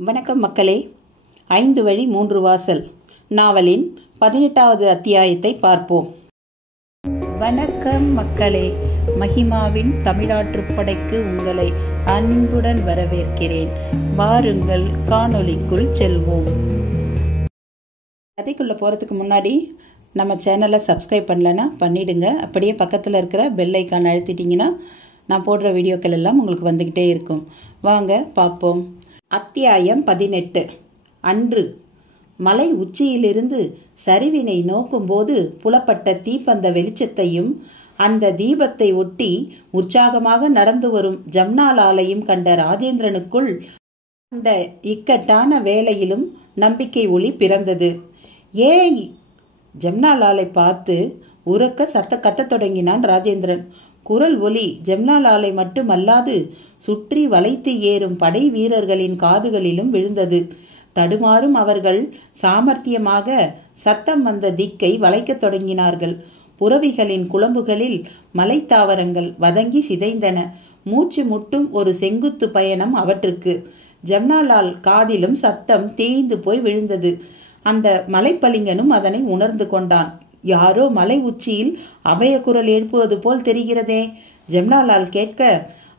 வணக்கம் மக்களே. 5 வழி 3 வாசல் நாவலின் 18வது அத்தியாயத்தை பார்ப்போம். வணக்கம் மக்களே. மகிமாவின் தமிழாற்றுப்படைக்கு உங்களை அன்புடன் வரவேற்கிறேன். வாருங்கள், காணொளிக்குள் செல்வோம். கதைக்குள்ளே போகிறதுக்கு முன்னாடி நம்ம சேனலை சப்ஸ்கிரைப் பண்ணலைன்னா பண்ணிவிடுங்க. அப்படியே பக்கத்தில் இருக்கிற பெல் ஐக்கான் அழுத்திட்டிங்கன்னா நான் போடுற வீடியோக்கள் எல்லாம் உங்களுக்கு வந்துக்கிட்டே இருக்கும். வாங்க பார்ப்போம். அத்தியாயம் 18. அன்று மலை உச்சியிலிருந்து சரிவினை நோக்கும்போது புலப்பட்ட தீப்பந்த வெளிச்சத்தையும் அந்த தீபத்தை ஒட்டி உற்சாகமாக நடந்து வரும் ஜம்னாலாலையும் கண்ட ராஜேந்திரனுக்குள் அந்த இக்கட்டான வேளையிலும் நம்பிக்கை ஒளி பிறந்தது. ஏய்! ஜம்னாலாலை பார்த்து உரக்க கத்தத் தொடங்கினான் ராஜேந்திரன். குரல் ஒலி ஜம்னாலாலை மட்டுமல்லாது சுற்றி வளைத்து ஏறும் படை வீரர்களின் காதுகளிலும் விழுந்தது. தடுமாறும் அவர்கள் சாமர்த்தியமாக சத்தம் வந்த திக்கை வளைக்கத் தொடங்கினார்கள். புறவிகளின் குளம்புகளில் மலைத்தாவரங்கள் வதங்கி சிதைந்தன. மூச்சு முட்டும் ஒரு செங்குத்து பயணம் அவற்றுக்கு. ஜம்னாலால் காதிலும் சத்தம் தேய்ந்து போய் விழுந்தது. அந்த மலைப்பளிங்கனும் அதனை உணர்ந்து கொண்டான். யாரோ மலை உச்சியில் அபய குரல் எழுப்புவது போல் தெரிகிறதே. ஜம்னாலால் கேட்க,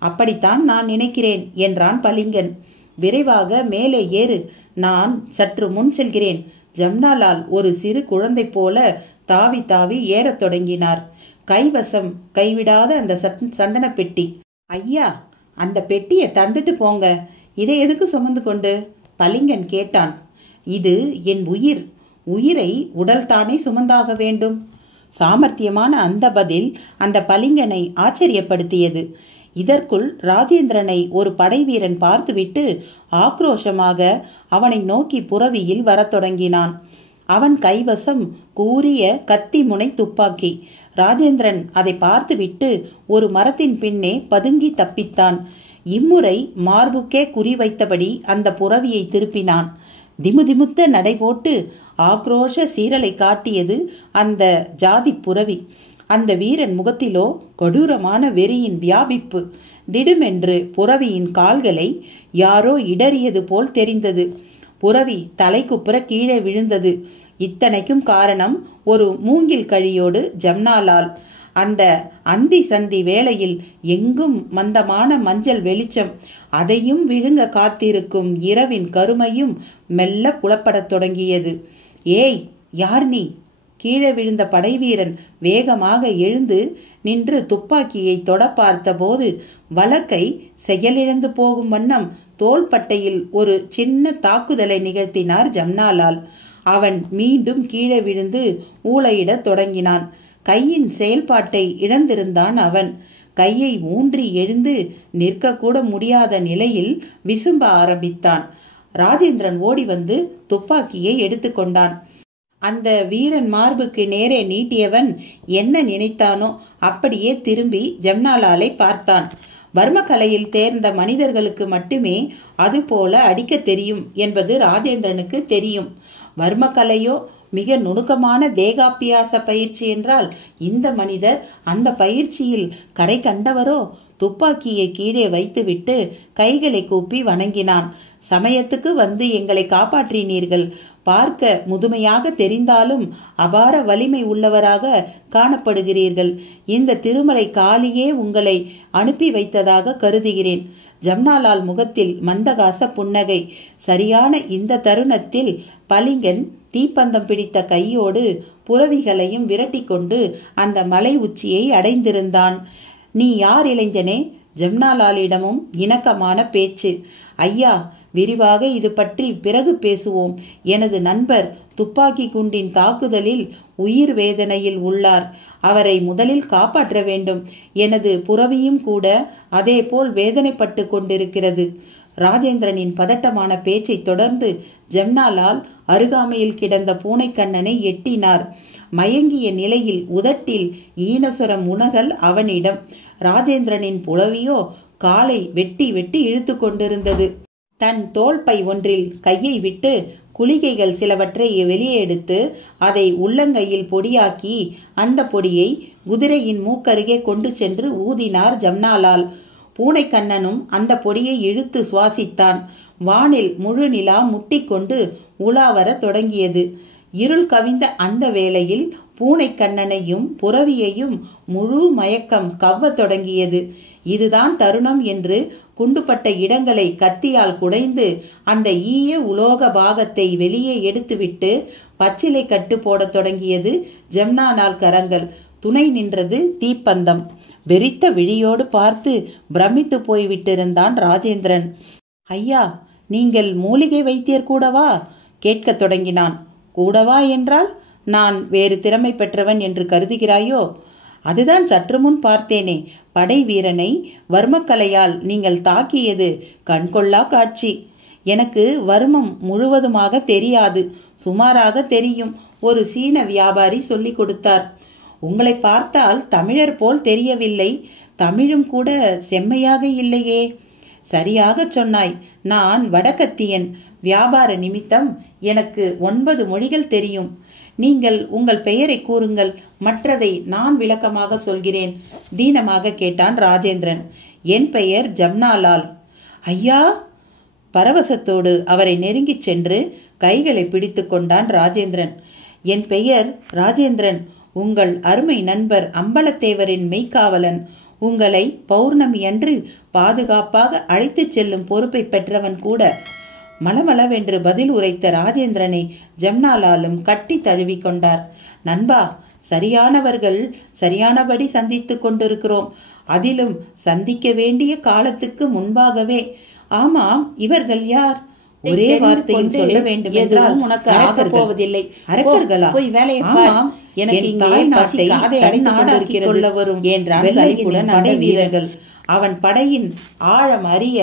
அப்படித்தான் நான் நினைக்கிறேன் என்றான் பளிங்கன். விரைவாக மேலே ஏறு, நான் சற்று முன் செல்கிறேன். ஜம்னாலால் ஒரு சிறு குழந்தை போல தாவி தாவி ஏறத் தொடங்கினார். கைவசம் கைவிடாத அந்த சந்தன பெட்டி. ஐயா, அந்த பெட்டியை தந்துட்டு போங்க. இதை எதுக்கு சுமந்து கொண்டு? பளிங்கன் கேட்டான். இது என் உயிர். உயிரை உடல் தானே சுமந்தாக வேண்டும். சாமர்த்தியமான அந்த பதில் அந்த பளிங்கனை ஆச்சரியப்படுத்தியது. இதற்குள் ராஜேந்திரனை ஒரு படைவீரன் பார்த்துவிட்டு ஆக்ரோஷமாக அவனை நோக்கி புறவியில் வரத் தொடங்கினான். அவன் கைவசம் கூரிய கத்தி முனை துப்பாக்கி. ராஜேந்திரன் அதை பார்த்துவிட்டு ஒரு மரத்தின் பின்னே பதுங்கி தப்பித்தான். இம்முறை மார்புக்கே குறிவைத்தபடி அந்த புறவியை திருப்பினான். திமுதிமுத்த நடை போட்டு ஆக்ரோஷ சீரலை காட்டியது அந்த ஜாதி புறவி. அந்த வீரன் முகத்திலோ கொடூரமான வெறியின் வியாபிப்பு. திடுமென்று புறவியின் கால்களை யாரோ இடறியது போல் தெரிந்தது. புறவி தலைக்குப்புற கீழே விழுந்தது. இத்தனைக்கும் காரணம் ஒரு மூங்கில் கழியோடு ஜம்னாலால். அந்த அந்தி சந்தி வேளையில் எங்கும் மந்தமான மஞ்சள் வெளிச்சம், அதையும் விழுங்க காத்திருக்கும் இரவின் கருமையும் மெல்ல புலப்படத் தொடங்கியது. ஏய், யார் நீ? கீழே விழுந்த படைவீரன் வேகமாக எழுந்து நின்று துப்பாக்கியை தொட பார்த்தபோது வலக்கை செயலிழந்து போகும் வண்ணம் தோள்பட்டையில் ஒரு சின்ன தாக்குதலை நிகழ்த்தினார் ஜம்னாலால். அவன் மீண்டும் கீழே விழுந்து ஊளையிடத் தொடங்கினான். கையின் செயல்பாட்டை இழந்திருந்தான் அவன். கையை ஊன்றி எழுந்து நிற்கக்கூட முடியாத நிலையில் விசும்ப ஆரம்பித்தான். ராஜேந்திரன் ஓடி வந்து துப்பாக்கியை எடுத்துக்கொண்டான். அந்த வீரன் மார்புக்கு நேரே நீட்டியவன் என்ன நினைத்தானோ அப்படியே திரும்பி ஜம்னாலாலை பார்த்தான். வர்மக்கலையில் தேர்ந்த மனிதர்களுக்கு மட்டுமே அதுபோல அடிக்க தெரியும் என்பது ராஜேந்திரனுக்கு தெரியும். வர்மக்கலையோ மிக நுணுக்கமான தேகாபியாச பயிற்சி என்றால் இந்த மனிதர் அந்த பயிற்சியில் கரை கண்டவரோ? துப்பாக்கியை கீழே வைத்துவிட்டு கைகளை கூப்பி வணங்கினான். சமயத்துக்கு வந்து எங்களை காப்பாற்றினீர்கள். பார்க்க முதுமையாக தெரிந்தாலும் அபார வலிமை உள்ளவராக காணப்படுகிறீர்கள். இந்த திருமலை காளியே உங்களை அனுப்பி வைத்ததாக கருதுகிறேன். ஜம்னாலால் முகத்தில் மந்தகாச புன்னகை. சரியான இந்த தருணத்தில் பளிங்கன் தீப்பந்தம் பிடித்த கையோடு புறவிகளையும் விரட்டி கொண்டு அந்த மலை உச்சியை அடைந்திருந்தான். நீ யார் இளைஞனே? ஜம்னாலாலிடமும் இணக்கமான பேச்சு. ஐயா, விரிவாக இது பற்றி பிறகு பேசுவோம். எனது நண்பர் துப்பாக்கி குண்டின் தாக்குதலில் உயிர் வேதனையில் உள்ளார். அவரை முதலில் காப்பாற்ற வேண்டும். எனது புறவியும் கூட அதேபோல் வேதனைப்பட்டு கொண்டிருக்கிறது. ராஜேந்திரனின் பதட்டமான பேச்சை தொடர்ந்து ஜம்னாலால் அருகாமையில் கிடந்த பூனைக்கண்ணனை எட்டினார். மயங்கிய நிலையில் உதட்டில் ஈனசுரம் உணகல் அவனிடம். ராஜேந்திரனின் புலவியோ காலை வெட்டி வெட்டி இழுத்து கொண்டிருந்தது. தன் தோள்பை ஒன்றில் கையை விட்டு குளிகைகள் சிலவற்றை வெளியே எடுத்து அதை உள்ளங்கையில் பொடியாக்கி அந்த பொடியை குதிரையின் மூக்கருகே கொண்டு சென்று ஊதினார் ஜம்னாலால். பூனைக்கண்ணனும் அந்த பொடியை இழுத்து சுவாசித்தான். வானில் முழு நிலா முட்டிக்கொண்டு உலாவர தொடங்கியது. இருள் கவிந்த அந்த வேளையில் பூனைக்கண்ணனையும் புறவியையும் முழு மயக்கம் கவ்வ தொடங்கியது. இதுதான் தருணம் என்று குண்டுபட்ட இடங்களை கத்தியால் குடைந்து அந்த ஈய உலோக பாகத்தை வெளியே எடுத்துவிட்டு பச்சிலை கட்டு போடத் தொடங்கியது ஜம்னாலால் கரங்கள். துணை நின்றது தீப்பந்தம். வெறித்த விழியோடு பார்த்து பிரமித்து போய்விட்டிருந்தான் ராஜேந்திரன். ஐயா, நீங்கள் மூலிகை வைத்தியர் கூடவா? கேட்கத் தொடங்கினான். கூடவா என்றால் நான் வேறு திறமை பெற்றவன் என்று கருதுகிறாயோ? அதுதான் சற்று முன் பார்த்தேனே, படை வீரனை வர்மக்கலையால் நீங்கள் தாக்கியது கண்கொள்ளா காட்சி. எனக்கு வர்மம் முழுவதுமாக தெரியாது, சுமாராக தெரியும். ஒரு சீன வியாபாரி சொல்லிக் கொடுத்தார். உங்களை பார்த்தால் தமிழர் போல் தெரியவில்லை, தமிழும் கூட செம்மையாக இல்லையே. சரியாக சொன்னாய். நான் வடக்கத்தியன். வியாபார நிமித்தம் எனக்கு 9 மொழிகள் தெரியும். நீங்கள் உங்கள் பெயரை கூறுங்கள், மற்றதை நான் விளக்கமாக சொல்கிறேன், தீனமாக கேட்டான் ராஜேந்திரன். என் பெயர் ஜம்னாலால். ஐயா! பரவசத்தோடு அவரை நெருங்கிச் சென்று கைகளை பிடித்து கொண்டான் ராஜேந்திரன். என் பெயர் ராஜேந்திரன், உங்கள் அருமை நண்பர் அம்பலத்தேவரின் மெய்க்காவலன். உங்களை பௌர்ணமி அன்று பாதுகாப்பாக அழைத்துச் செல்லும் பொறுப்பை பெற்றவன் கூட. மளமளவென்று பதில் உரைத்த ராஜேந்திரனை ஜம்னாலாலும் கட்டி தழுவி கொண்டார். நண்பா, சரியானவர்கள் சரியானபடி சந்தித்து கொண்டிருக்கிறோம், அதிலும் சந்திக்க வேண்டிய காலத்துக்கு முன்பாகவே. ஆமாம், இவர்கள் யார்? ஒரே வார்த்தையில் சொல்ல வேண்டும் என்றால் உனக்கு ஆகப் போவதில்லை. அரக்கர்களா? போய் வேலையை பார். எனக்கு இங்கே பசி காதை அடைத்துக் கொள்ள வரும் என்றான் சலிப்புடன் படை வீரர்கள். அவன் படையின் ஆழம் அறிய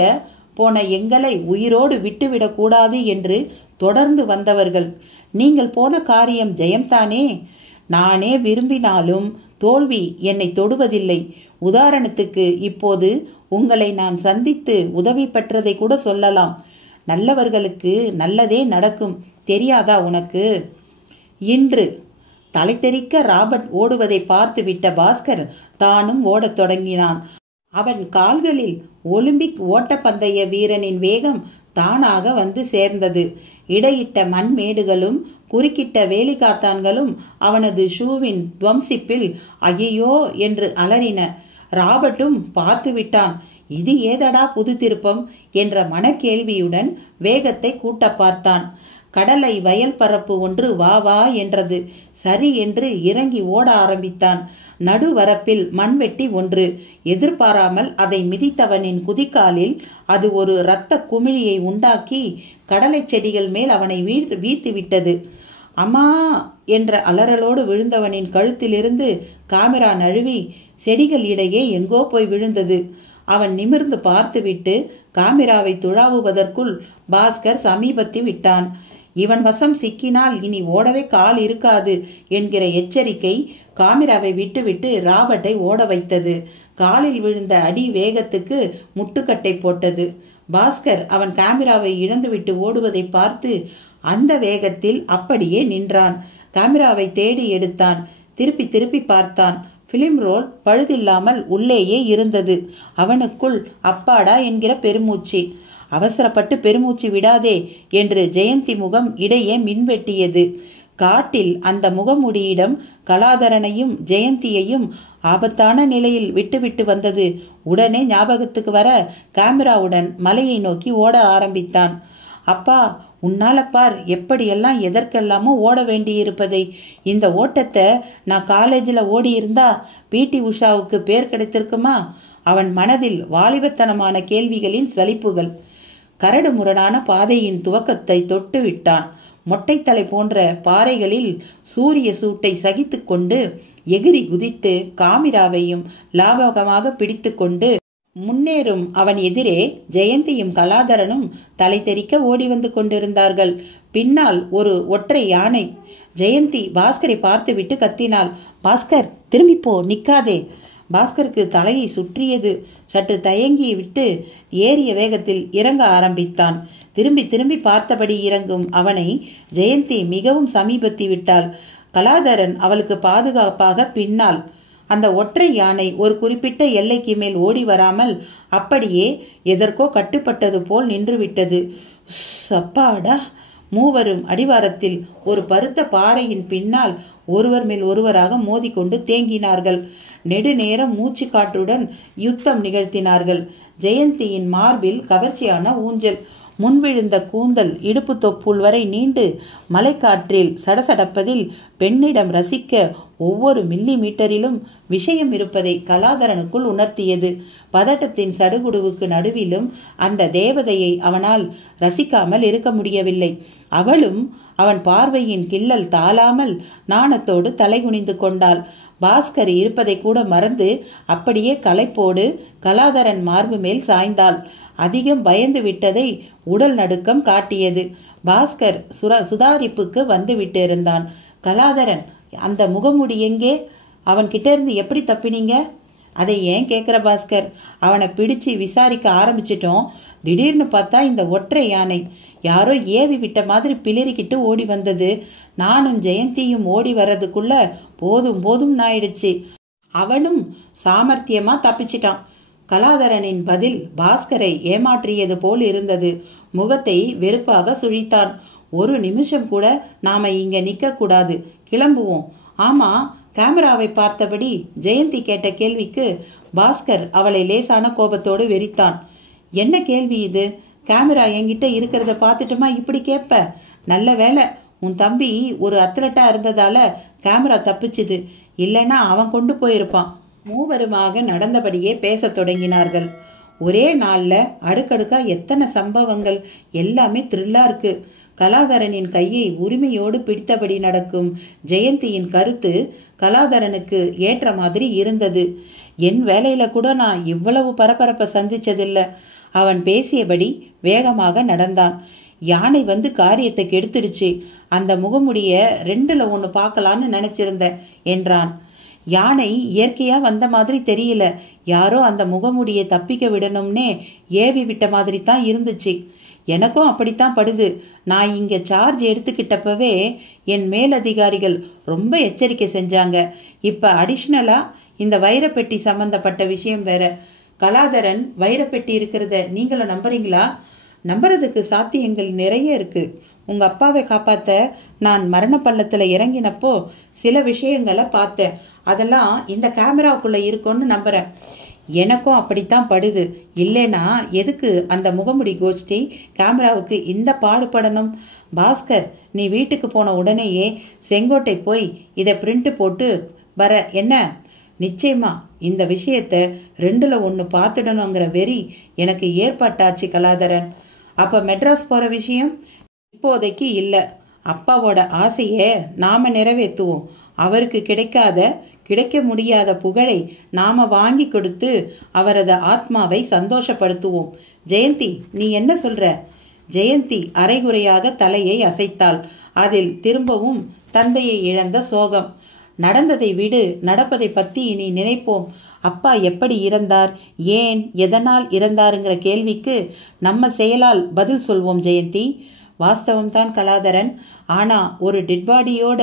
போன எங்களை உயிரோடு விட்டுவிடக்கூடாது என்று தொடர்ந்து வந்தவர்கள். நீங்கள் போன காரியம் ஜெயம்தானே? நானே விரும்பினாலும் தோல்வி என்னை தொடுவதில்லை. உதாரணத்துக்கு இப்போது உங்களை நான் சந்தித்து உதவி பெற்றதை கூட சொல்லலாம். நல்லவர்களுக்கு நல்லதே நடக்கும், தெரியாதா உனக்கு? இன்று தலை தெறிக்க ராபர்ட் ஓடுவதை பார்த்து விட்ட பாஸ்கர் தானும் ஓடத் தொடங்கினான். அவன் கால்களில் ஒலிம்பிக் ஓட்டப்பந்தய வீரனின் வேகம் தானாக வந்து சேர்ந்தது. இடையிட்ட மண்மேடுகளும் குறுக்கிட்ட வேலிக்காத்தான்களும் அவனது ஷூவின் துவம்சிப்பில் ஐயோ என்று அலறின. ராபர்ட்டும் பார்த்து விட்டான். இது ஏதடா புது திருப்பம் என்ற மனக்கேள்வியுடன் வேகத்தை கூட்ட பார்த்தான். கடலை வயல் பரப்பு ஒன்று வா வா என்றது. சரி என்று இறங்கி ஓட ஆரம்பித்தான். நடுவரப்பில் மண்வெட்டி ஒன்று. எதிர்பாராமல் அதை மிதித்தவனின் குதிக்காலில் அது ஒரு இரத்த குமிழியை உண்டாக்கி கடலை செடிகள் மேல் அவனை வீழ்த்து விட்டது. அம்மா என்ற அலறலோடு விழுந்தவனின் கழுத்திலிருந்து காமிரா நழுவி செடிகள் இடையே எங்கோ போய் விழுந்தது. அவன் நிமிர்ந்து பார்த்துவிட்டு காமிராவை துழாவுவதற்குள் பாஸ்கர் சமீபத்தி விட்டான். இவன் வசம் சிக்கினால் இனி ஓடவே கால் இருக்காது என்கிற எச்சரிக்கை காமிராவை விட்டுவிட்டு ராபர்ட்டை ஓட வைத்தது. காலில் விழுந்த அடி வேகத்துக்கு முட்டுக்கட்டை போட்டது. பாஸ்கர் அவன் காமிராவை இழந்துவிட்டு ஓடுவதை பார்த்து அந்த வேகத்தில் அப்படியே நின்றான். காமிராவை தேடி எடுத்தான். திருப்பி திருப்பி பார்த்தான். பிலிம் ரோல் பழுதில்லாமல் உள்ளேயே இருந்தது. அவனுக்குள் அப்பாடா என்கிற பெருமூச்சு. அவசரப்பட்டு பெருமூச்சு விடாதே என்று ஜெயந்தி முகம் இடையே மின்வெட்டியது. காட்டில் அந்த முகமுடியிடம் கலாதரனையும் ஜெயந்தியையும் ஆபத்தான நிலையில் விட்டுவிட்டு வந்தது உடனே ஞாபகத்துக்கு வர காமிராவுடன் மலையை நோக்கி ஓட ஆரம்பித்தான். அப்பா, உன்னால பார் எப்படியெல்லாம் எதற்கெல்லாமோ ஓட வேண்டியிருப்பதை. இந்த ஓட்டத்தை நான் காலேஜில் ஓடியிருந்தா பிடி உஷாவுக்கு பேர் கிடைத்திருக்குமா? அவன் மனதில் வாலிபத்தனமான கேள்விகளின் சலிப்புகள். கரடு முரடான பாதையின் துவக்கத்தை தொட்டு விட்டான். மொட்டைத்தலை போன்ற பாறைகளில் சூரிய சூட்டை சகித்து கொண்டு எகிரி குதித்து காமிராவையும் லாபகமாக பிடித்து கொண்டு முன்னேறும் அவன் எதிரே ஜெயந்தியும் கலாதரனும் தலை தெறிக்க ஓடி வந்து கொண்டிருந்தார்கள். பின்னால் ஒரு ஒற்றை யானை. ஜெயந்தி பாஸ்கரை பார்த்துவிட்டு கத்தினாள். பாஸ்கர், திரும்பிப்போ, நிற்காதே. பாஸ்கருக்கு தலையை சுற்றியது. சற்று தயங்கி விட்டு ஏறிய வேகத்தில் இறங்க ஆரம்பித்தான். திரும்பி திரும்பி பார்த்தபடி இறங்கும் அவனை ஜெயந்தி மிகவும் சமீபத்தி விட்டாள். கலாதரன் அவளுக்கு பாதுகாப்பாக பின்னால். அந்த ஒற்றை யானை ஒரு குறிப்பிட்ட எல்லைக்கு மேல் ஓடி வராமல் அப்படியே எதற்கோ கட்டுப்பட்டது போல் நின்றுவிட்டது. அப்பாடா! மூவரும் அடிவாரத்தில் ஒரு பருத்த பாறையின் பின்னால் ஒருவர் மேல் ஒருவராக மோதிக்கொண்டு தேங்கினார்கள். நெடுநேரம் மூச்சு காற்றுடன் யுத்தம் நிகழ்த்தினார்கள். ஜெயந்தியின் மார்பில் கவர்ச்சியான ஊஞ்சல், முன்விழுந்த கூந்தல் இடுப்பு தொப்புள் வரை நீண்டு மலைக்காற்றில் சடசடப்பதில் பெண்ணிடம் ரசிக்க ஒவ்வொரு மில்லி மீட்டரிலும் விஷயம் இருப்பதை கலாதரனுக்குள் உணர்த்தியது. பதட்டத்தின் சடுகுடுவுக்கு நடுவிலும் அந்த தேவதையை அவனால் ரசிக்காமல் இருக்க முடியவில்லை. அவளும் அவன் பார்வையின் கிள்ளல் தாளாமல் நாணத்தோடு தலைகுனிந்து கொண்டாள். பாஸ்கர் இருப்பதை கூட மறந்து அப்படியே களைப்போடு கலாதரன் மார்பு மேல் சாய்ந்தாள். அதிகம் பயந்து விட்டதை உடல் நடுக்கம் காட்டியது. பாஸ்கர் சுதாரிப்புக்கு வந்து விட்டிருந்தான். கலாதரன், அந்த முகமுடி எங்கே? அவன் கிட்ட இருந்து எப்படி தப்பினீங்க? அதை ஏன் கேட்குற பாஸ்கர்? அவனை பிடிச்சு விசாரிக்க ஆரம்பிச்சிட்டோம். திடீர்னு பார்த்தா இந்த ஒற்றை யானை யாரோ ஏவி விட்ட மாதிரி பிளிரிக்கிட்டு ஓடி வந்தது. நானும் ஜெயந்தியும் ஓடி வர்றதுக்குள்ள போதும் போதும் ஆயிடுச்சு. அவனும் சாமர்த்தியமா தப்பிச்சிட்டான். கலாதரனின் பதில் பாஸ்கரை ஏமாற்றியது போல் இருந்தது. முகத்தை வெறுப்பாக சுழித்தான். ஒரு நிமிஷம் கூட நாம இங்க நிக்க கூடாது, கிளம்புவோம். ஆமா, கேமராவை பார்த்தபடி ஜெயந்தி கேட்ட கேள்விக்கு பாஸ்கர் அவளை லேசான கோபத்தோடு வெறித்தான். என்ன கேள்வி இது? கேமரா என்கிட்ட இருக்கிறத பார்த்துட்டுமா இப்படி கேட்ப? நல்ல வேலை உன் தம்பி ஒரு அத்லட்டா இருந்ததால கேமரா தப்பிச்சுது, இல்லைன்னா அவன் கொண்டு போயிருப்பான். மூவருமாக நடந்தபடியே பேச தொடங்கினார்கள். ஒரே நாளில் அடுக்கடுக்கா எத்தனை சம்பவங்கள்! எல்லாமே த்ரில்லா இருக்கு. கலாதரனின் கையை உரிமையோடு பிடித்தபடி நடக்கும் ஜெயந்தியின் கருத்து கலாதரனுக்கு ஏற்ற மாதிரி இருந்தது. என் வேலையில கூட நான் இவ்வளவு பரபரப்பை சந்திச்சதில்லை. அவன் பேசியபடி வேகமாக நடந்தான். யானை வந்து காரியத்தை கெடுத்துடுச்சு. அந்த முகமுடிய 2ல் 1 பார்க்கலான்னு நினைச்சிருந்தேன் என்றான். யானை இயற்கையா வந்த மாதிரி தெரியல. யாரோ அந்த முகமுடியை தப்பிக்க விடணும்னே ஏவி விட்ட மாதிரி தான் இருந்துச்சு. எனக்கும் அப்படித்தான் படுது. நான் இங்க சார்ஜ் எடுத்துக்கிட்டப்பவே என் மேலதிகாரிகள் ரொம்ப எச்சரிக்கை செஞ்சாங்க. இப்ப அடிஷ்னலா இந்த வைரப்பெட்டி சம்பந்தப்பட்ட விஷயம் வேற. கலாதரன் வைரப்பெட்டி இருக்கிறத நீங்களும் நம்புறீங்களா? நம்புறதுக்கு சாத்தியங்கள் நிறைய இருக்கு. உங்க அப்பாவை காப்பாத்த நான் மரண பள்ளத்துல இறங்கினப்போ சில விஷயங்களை பார்த்தேன். அதெல்லாம் இந்த கேமராவுக்குள்ள இருக்கும்னு நம்புறேன். எனக்கும் அப்படித்தான் படுது. இல்லைனா எதுக்கு அந்த முகமுடி கோஷ்டி கேமராவுக்கு இந்த பாடுபடணும்? பாஸ்கர், நீ வீட்டுக்கு போன உடனேயே செங்கோட்டை போய் இதை பிரிண்ட் போட்டு வர என்ன? நிச்சயமா இந்த விஷயத்தை 2ல் 1 பார்த்துடணுங்கிற வெறி எனக்கு ஏற்பட்டாச்சு கலாதரன். அப்ப மெட்ராஸ் போற விஷயம் இப்போதைக்கு இல்லை. அப்பாவோட ஆசையை நாம நிறைவேற்றுவோம். அவருக்கு கிடைக்க முடியாத புகழை நாம வாங்கி கொடுத்து அவரது ஆத்மாவை சந்தோஷப்படுத்துவோம். ஜெயந்தி, நீ என்ன சொல்ற? ஜெயந்தி அரைகுறையாக தலையை அசைத்தாள். அதில் திரும்பவும் தந்தையை இழந்த சோகம். நடந்ததை விடு, நடப்பதை பற்றி இனி நினைப்போம். அப்பா எப்படி இறந்தார், ஏன், எதனால் இறந்தாருங்கிற கேள்விக்கு நம்ம செயலால் பதில் சொல்வோம் ஜெயந்தி. வாஸ்தவம்தான் கலாதரன். ஆனால் ஒரு டெட்பாடியோட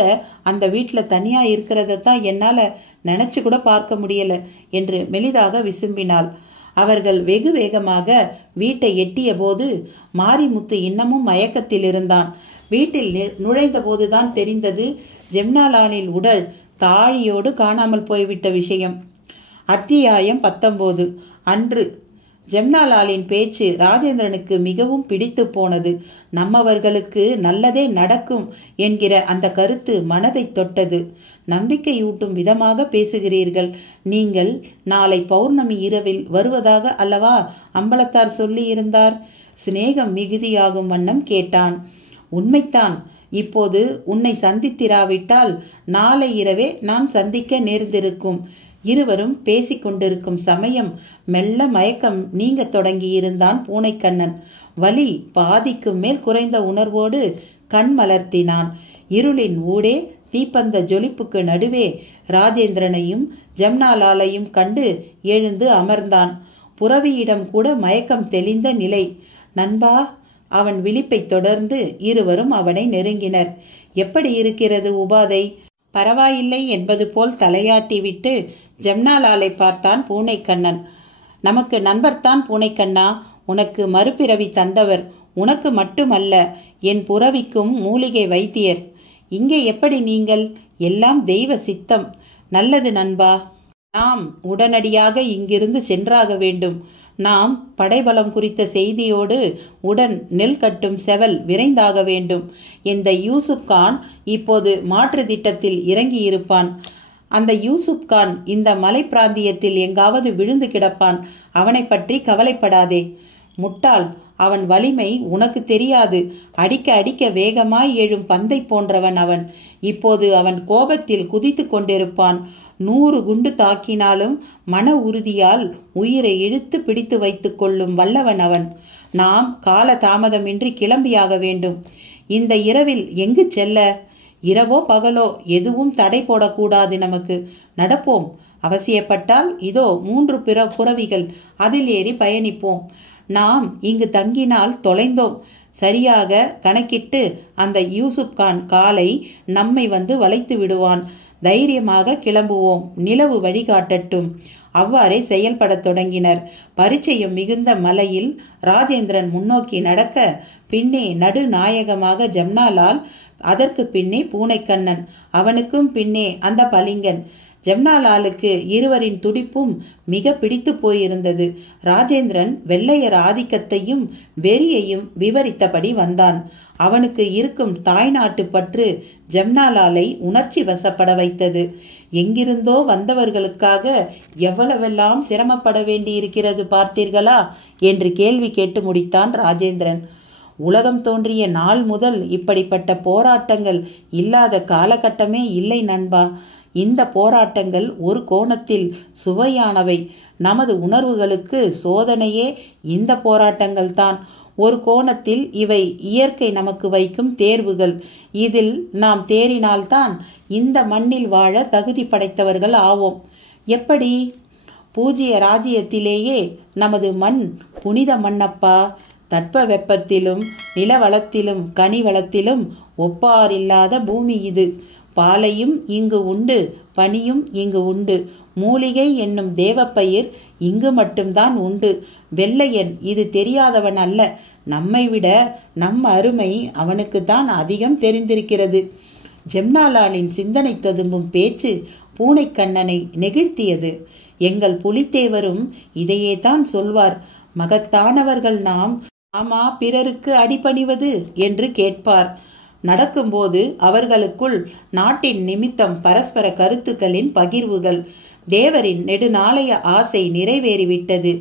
அந்த வீட்டில் தனியாக இருக்கிறத தான் என்னால் நினச்சி கூட பார்க்க முடியலை என்று மெலிதாக விசும்பினாள். அவர்கள் வெகு வேகமாக வீட்டை எட்டிய போது மாரிமுத்து இன்னமும் மயக்கத்தில் இருந்தான். வீட்டில் நுழைந்த போதுதான் தெரிந்தது ஜெம்னாலானின் உடல் தாழியோடு காணாமல் போய்விட்ட விஷயம். அத்தியாயம் 19. அன்று ஜெம்னாலாலின் பேச்சு ராஜேந்திரனுக்கு மிகவும் பிடித்து போனது. நம்மவர்களுக்கு நல்லதே நடக்கும் என்கிற அந்த கருத்து மனதை தொட்டது. நம்பிக்கையூட்டும் விதமாக பேசுகிறீர்கள். நீங்கள் நாளை பௌர்ணமி இரவில் வருவதாக அல்லவா அம்பலத்தார் சொல்லியிருந்தார்? சிநேகம் மிகுதியாகும் வண்ணம் கேட்டான். உண்மைத்தான். இப்போது உன்னை சந்தித்திராவிட்டால் நாளை இரவே நான் சந்திக்க நேர்ந்திருக்கும். இருவரும் பேசிக்கொண்டிருக்கும் சமயம் மெல்ல மயக்கம் நீங்க தொடங்கியிருந்தான் பூனைக்கண்ணன். வலி பாதிக்கும் மேல் குறைந்த உணர்வோடு கண் மலர்த்தினான். இருளின் ஊடே தீப்பந்த ஜொலிப்புக்கு நடுவே ராஜேந்திரனையும் ஜெம்னாலாலையும் கண்டு எழுந்து அமர்ந்தான். புறவியிடம் கூட மயக்கம் தெளிந்த நிலை. நண்பா, அவன் விழிப்பை தொடர்ந்து இருவரும் அவனை நெருங்கினர். எப்படி இருக்கிறது உபாதை? பரவாயில்லை என்பது போல் தலையாட்டிவிட்டு ஜம்னாலாலை பார்த்தான் பூனைக்கண்ணன். நமக்கு நண்பர்தான் பூனைக்கண்ணா, உனக்கு மறுபிறவி தந்தவர். உனக்கு மட்டுமல்ல, என் புறவிக்கும் மூலிகை வைத்தியர். இங்கே எப்படி நீங்கள்? எல்லாம் தெய்வ சித்தம். நல்லது நண்பா, நாம் உடனடியாக இங்கிருந்து சென்றாக வேண்டும். நாம் படைபலம் குறித்த செய்தியோடு உடன் நெல் கட்டும் செவல் விரைந்தாக வேண்டும். இந்த யூசுப் கான் இப்போது மாற்று திட்டத்தில் இறங்கியிருப்பான். அந்த யூசுப் கான் இந்த மலை பிராந்தியத்தில் எங்காவது விழுந்து கிடப்பான். அவனை பற்றி கவலைப்படாதே. முட்டாள், அவன் வலிமை உனக்கு தெரியாது. அடிக்க அடிக்க வேகமாய் எழும் பந்தை போன்றவன் அவன். இப்போது அவன் கோபத்தில் குதித்து கொண்டிருப்பான். 100 குண்டு தாக்கினாலும் மன உறுதியால் உயிரை இழுத்து பிடித்து வைத்து கொள்ளும் வல்லவன் அவன். நாம் கால தாமதமின்றி கிளம்பியாக வேண்டும். இந்த இரவில் எங்கு செல்ல? இரவோ பகலோ எதுவும் தடை போடக்கூடாது நமக்கு. நடப்போம். அவசியப்பட்டால் இதோ 3 புறவிகள், அதில் ஏறி பயணிப்போம். நாம் இங்கு தங்கினால் தொலைந்தோம். சரியாக கணக்கிட்டு அந்த யூசுப் கான் காலை நம்மை வந்து வளைத்து விடுவான். தைரியமாக கிளம்புவோம். நிலவு வழிகாட்டட்டும். அவ்வாறே செயல்படத் தொடங்கினர். பரிச்சயம் மிகுந்த மலையில் ராஜேந்திரன் முன்னோக்கி நடக்க, பின்னே நடுநாயகமாக ஜம்னாலால், அதற்கு பின்னே பூனைக்கண்ணன், அவனுக்கும் பின்னே அந்த பளிங்கன். ஜம்னாலாலுக்கு இருவரின் துடிப்பும் மிக பிடித்து போயிருந்தது. ராஜேந்திரன் வெள்ளையர் ஆதிக்கத்தையும் வெறியையும் விவரித்தபடி வந்தான். அவனுக்கு இருக்கும் தாய்நாட்டு பற்று ஜம்னாலாலை உணர்ச்சி வசப்பட வைத்தது. எங்கிருந்தோ வந்தவர்களுக்காக எவ்வளவெல்லாம் சிரமப்பட வேண்டியிருக்கிறது பார்த்தீர்களா என்று கேள்வி கேட்டு முடித்தான் ராஜேந்திரன். உலகம் தோன்றிய நாள் முதல் இப்படிப்பட்ட போராட்டங்கள் இல்லாத காலகட்டமே இல்லை நண்பா. இந்த போராட்டங்கள் ஒரு கோணத்தில் சுவையானவை. நமது உணர்வுகளுக்கு சோதனையே இந்த போராட்டங்கள் தான். ஒரு கோணத்தில் இவை இயற்கை நமக்கு வைக்கும் தேர்வுகள். இதில் நாம் தேறினால்தான் இந்த மண்ணில் வாழ தகுதி படைத்தவர்கள் ஆவோம். எப்படி? பூஜ்ய ராஜ்யத்திலேயே நமது மண் புனித மண்ணப்பா. தட்ப வெப்பத்திலும் நிலவளத்திலும் கனிவளத்திலும் ஒப்பாரில்லாத பூமி இது. பாலையும் இங்கு உண்டு, பனியும் இங்கு உண்டு. மூலிகை என்னும் தேவப்பயிர் இங்கு மட்டும்தான் உண்டு. வெள்ளையன் இது தெரியாதவன் அல்ல. நம்மை விட நம் அருமை அவனுக்குத்தான் அதிகம் தெரிந்திருக்கிறது. ஜம்னாலாலின் சிந்தனை ததும்பும் பேச்சு பூனைக்கண்ணனை நெகிழ்த்தியது. எங்கள் புலித்தேவரும் இதையே தான் சொல்வார். மகத்தானவர்கள் நாம், ஆமா பிறருக்கு அடிபணிவது என்று கேட்பார். நடக்கும்போது அவர்களுக்குள் நாட்டின் நிமித்தம் பரஸ்பர கருத்துக்களின் பகிர்வுகள். தேவரின் நெடுநாளைய ஆசை நிறைவேறிவிட்டது.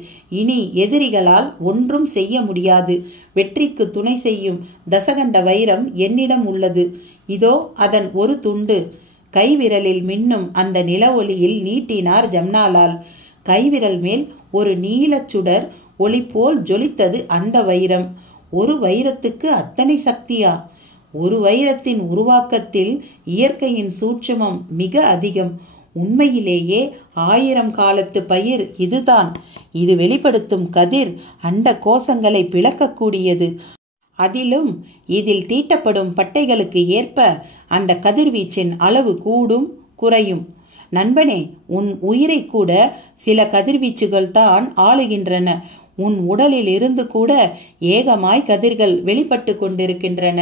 இனி எதிரிகளால் ஒன்றும் செய்ய முடியாது. வெற்றிக்கு துணை செய்யும் தசகண்ட வைரம் என்னிடம் உள்ளது. இதோ அதன் ஒரு துண்டு. கைவிரலில் மின்னும் அந்த நில ஒளியில் நீட்டினார் ஜம்னாலால். கைவிரல் மேல் ஒரு நீலச் சுடர் ஒளி போல் ஜொலித்தது அந்த வைரம். ஒரு வைரத்துக்கு அத்தனை சக்தியா? ஒரு வைரத்தின் உருவாக்கத்தில் இயற்கையின் சூட்சுமம் மிக அதிகம். உண்மையிலேயே 1000 காலத்து பயிர் இதுதான். இது வெளிப்படுத்தும் கதிர் அண்ட கோசங்களை பிளக்கக்கூடியது. அதிலும் இதில் தீட்டப்படும் பட்டைகளுக்கு ஏற்ப அந்த கதிர்வீச்சின் அளவு கூடும் குறையும். நண்பனே, உன் உயிரை கூட சில கதிர்வீச்சுகள் தான் ஆளுகின்றன. உன் உடலில் இருந்து கூட ஏகமாய் கதிர்கள் வெளிப்பட்டு கொண்டிருக்கின்றன.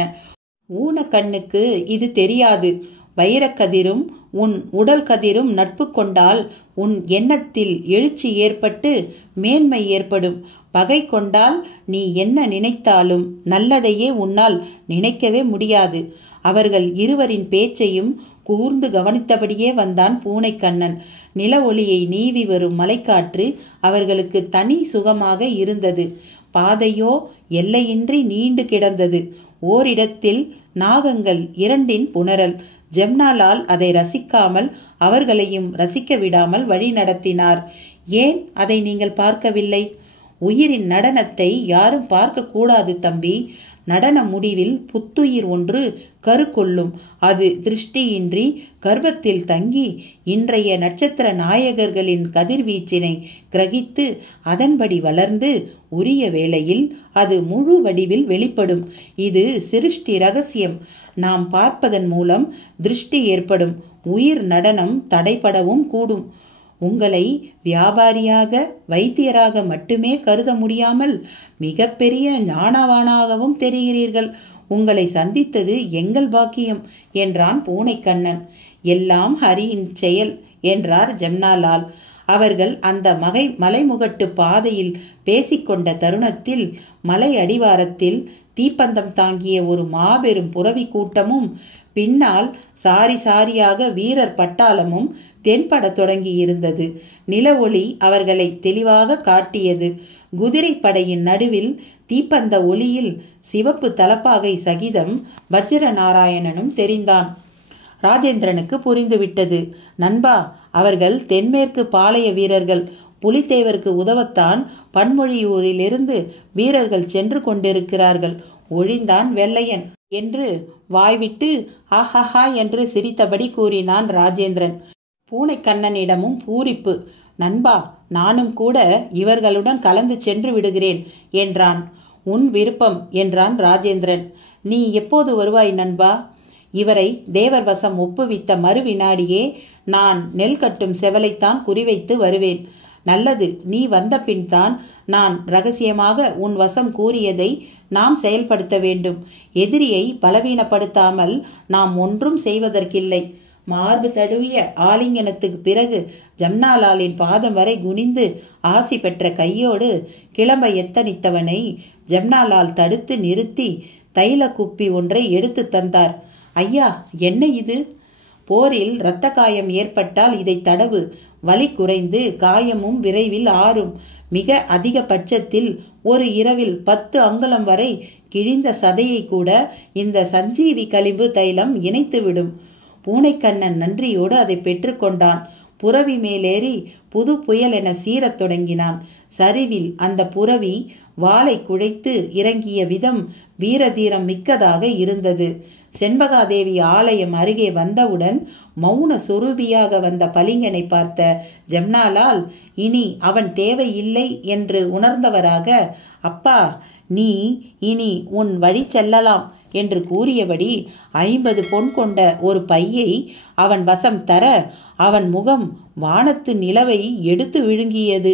ஊனக்கண்ணுக்கு இது தெரியாது. வைரக்கதிரும் உன் உடல் கதிரும் நட்பு கொண்டால் உன் எண்ணத்தில் எழுச்சி ஏற்பட்டு மேன்மை ஏற்படும். பகை கொண்டால் நீ என்ன நினைத்தாலும் நல்லதையே உன்னால் நினைக்கவே முடியாது. அவர்கள் இருவரின் பேச்சையும் கூர்ந்து கவனித்தபடியே வந்தான் பூனைக்கண்ணன். நில ஒளியை நீவி வரும் மலைக்காற்று அவர்களுக்கு தனி சுகமாக இருந்தது. பாதையோ எல்லையின்றி நீண்டு கிடந்தது. ஓரிடத்தில் நாகங்கள் 2 புணரல். ஜம்னாலால் அதை ரசிக்காமல் அவர்களையும் ரசிக்க விடாமல் வழி நடத்தினார். ஏன் அதை நீங்கள் பார்க்கவில்லை? உயிரின் நடனத்தை யாரும் பார்க்க கூடாது தம்பி. நடன முடிவில் புத்துயிர் ஒன்று கருக்கொள்ளும். அது திருஷ்டியின்றி கர்ப்பத்தில் தங்கி இன்றைய நட்சத்திர நாயகர்களின் கதிர்வீச்சினை கிரகித்து அதன்படி வளர்ந்து உரிய வேளையில் அது முழு வடிவில் வெளிப்படும். இது சிருஷ்டி ரகசியம். நாம் பார்ப்பதன் மூலம் திருஷ்டி ஏற்படும். உயிர் நடனம் தடைபடவும் கூடும். உங்களை வியாபாரியாக வைத்தியராக மட்டுமே கருத முடியாமல் மிகப்பெரிய ஞானவானாகவும் தெரிகிறீர்கள். உங்களை சந்தித்தது எங்கள் பாக்கியம் என்றான் பூனைக்கண்ணன். எல்லாம் ஹரியின் செயல் என்றார் ஜம்னாலால். அவர்கள் அந்த மலைமுகட்டு பாதையில் பேசிக்கொண்ட தருணத்தில் மலை அடிவாரத்தில் தீப்பந்தம் தாங்கிய ஒரு மாபெரும் புரவி கூட்டமும் பின்னால் சாரி சாரியாக வீரர் பட்டாளமும் தென்பட தொடங்கி இருந்தது. நில ஒளி அவர்களை தெளிவாக காட்டியது. குதிரை படையின் நடுவில் தீப்பந்த ஒளியில் சிவப்பு தலப்பாகை சகிதம் வஜ்ர நாராயணனும் தெரிந்தான். ராஜேந்திரனுக்கு புரிந்துவிட்டது. நண்பா, அவர்கள் தென்மேற்கு பாளைய வீரர்கள். புலித்தேவருக்கு உதவத்தான் பன்மொழியூரிலிருந்து வீரர்கள் சென்று கொண்டிருக்கிறார்கள். ஒழிந்தான் வெள்ளையன் என்று வாய்விட்டு ஆஹாஹா என்று சிரித்தபடி கூறினான் ராஜேந்திரன். பூனைக்கண்ணனிடமும் பூரிப்பு. நண்பா, நானும் கூட இவர்களுடன் கலந்து சென்று விடுகிறேன் என்றான். உன் விருப்பம் என்றான் ராஜேந்திரன். நீ எப்போது வருவாய் நண்பா? இவரை தேவர் வசம் ஒப்புவித்த மறுவினாடியே நான் நெல் கட்டும் செவலைத்தான் குறிவைத்து வருவேன். நல்லது, நீ வந்த பின் தான் நான் ரகசியமாக உன் வசம் கூறியதை நாம் செயல்படுத்த வேண்டும். எதிரியை பலவீனப்படுத்தாமல் நாம் ஒன்றும் செய்வதற்கில்லை. மார்பு தழுவிய ஆலிங்கனத்துக்கு பிறகு ஜம்னாலாலின் பாதம் வரை குனிந்து ஆசி பெற்ற கையோடு கிளம்ப எத்தனித்தவனை ஜம்னாலால் தடுத்து நிறுத்தி தைல குப்பி ஒன்றை எடுத்து தந்தார். ஐயா, என்ன இது? போரில் இரத்த காயம் ஏற்பட்டால் இதை தடவு. வலி குறைந்து காயமும் விரைவில் ஆறும். மிக அதிக பட்சத்தில் ஒரு இரவில் 10 அங்குலம் வரை கிழிந்த சதையை கூட இந்த சஞ்சீவி களிம்பு தைலம் இணைத்துவிடும். பூனைக்கண்ணன் நன்றியோடு அதை பெற்றுக்கொண்டான். புரவி மேலேறி புது புயல் என சீரத் தொடங்கினான். சரிவில் அந்த புரவி வாளை குழைத்து இறங்கிய விதம் வீரதீரம் மிக்கதாக இருந்தது. செண்பகாதேவி ஆலயம் அருகே வந்தவுடன் மௌன சொரூபியாக வந்த பளிங்கனை பார்த்த ஜம்னாலால் இனி அவன் தேவையில்லை என்று உணர்ந்தவராக, அப்பா, நீ இனி உன் வழி செல்லலாம் என்று கூறியபடி 50 பொன் கொண்ட ஒரு பையை அவன் வசம் தர அவன் முகம் வானத்து நிலவை எடுத்து விழுங்கியது.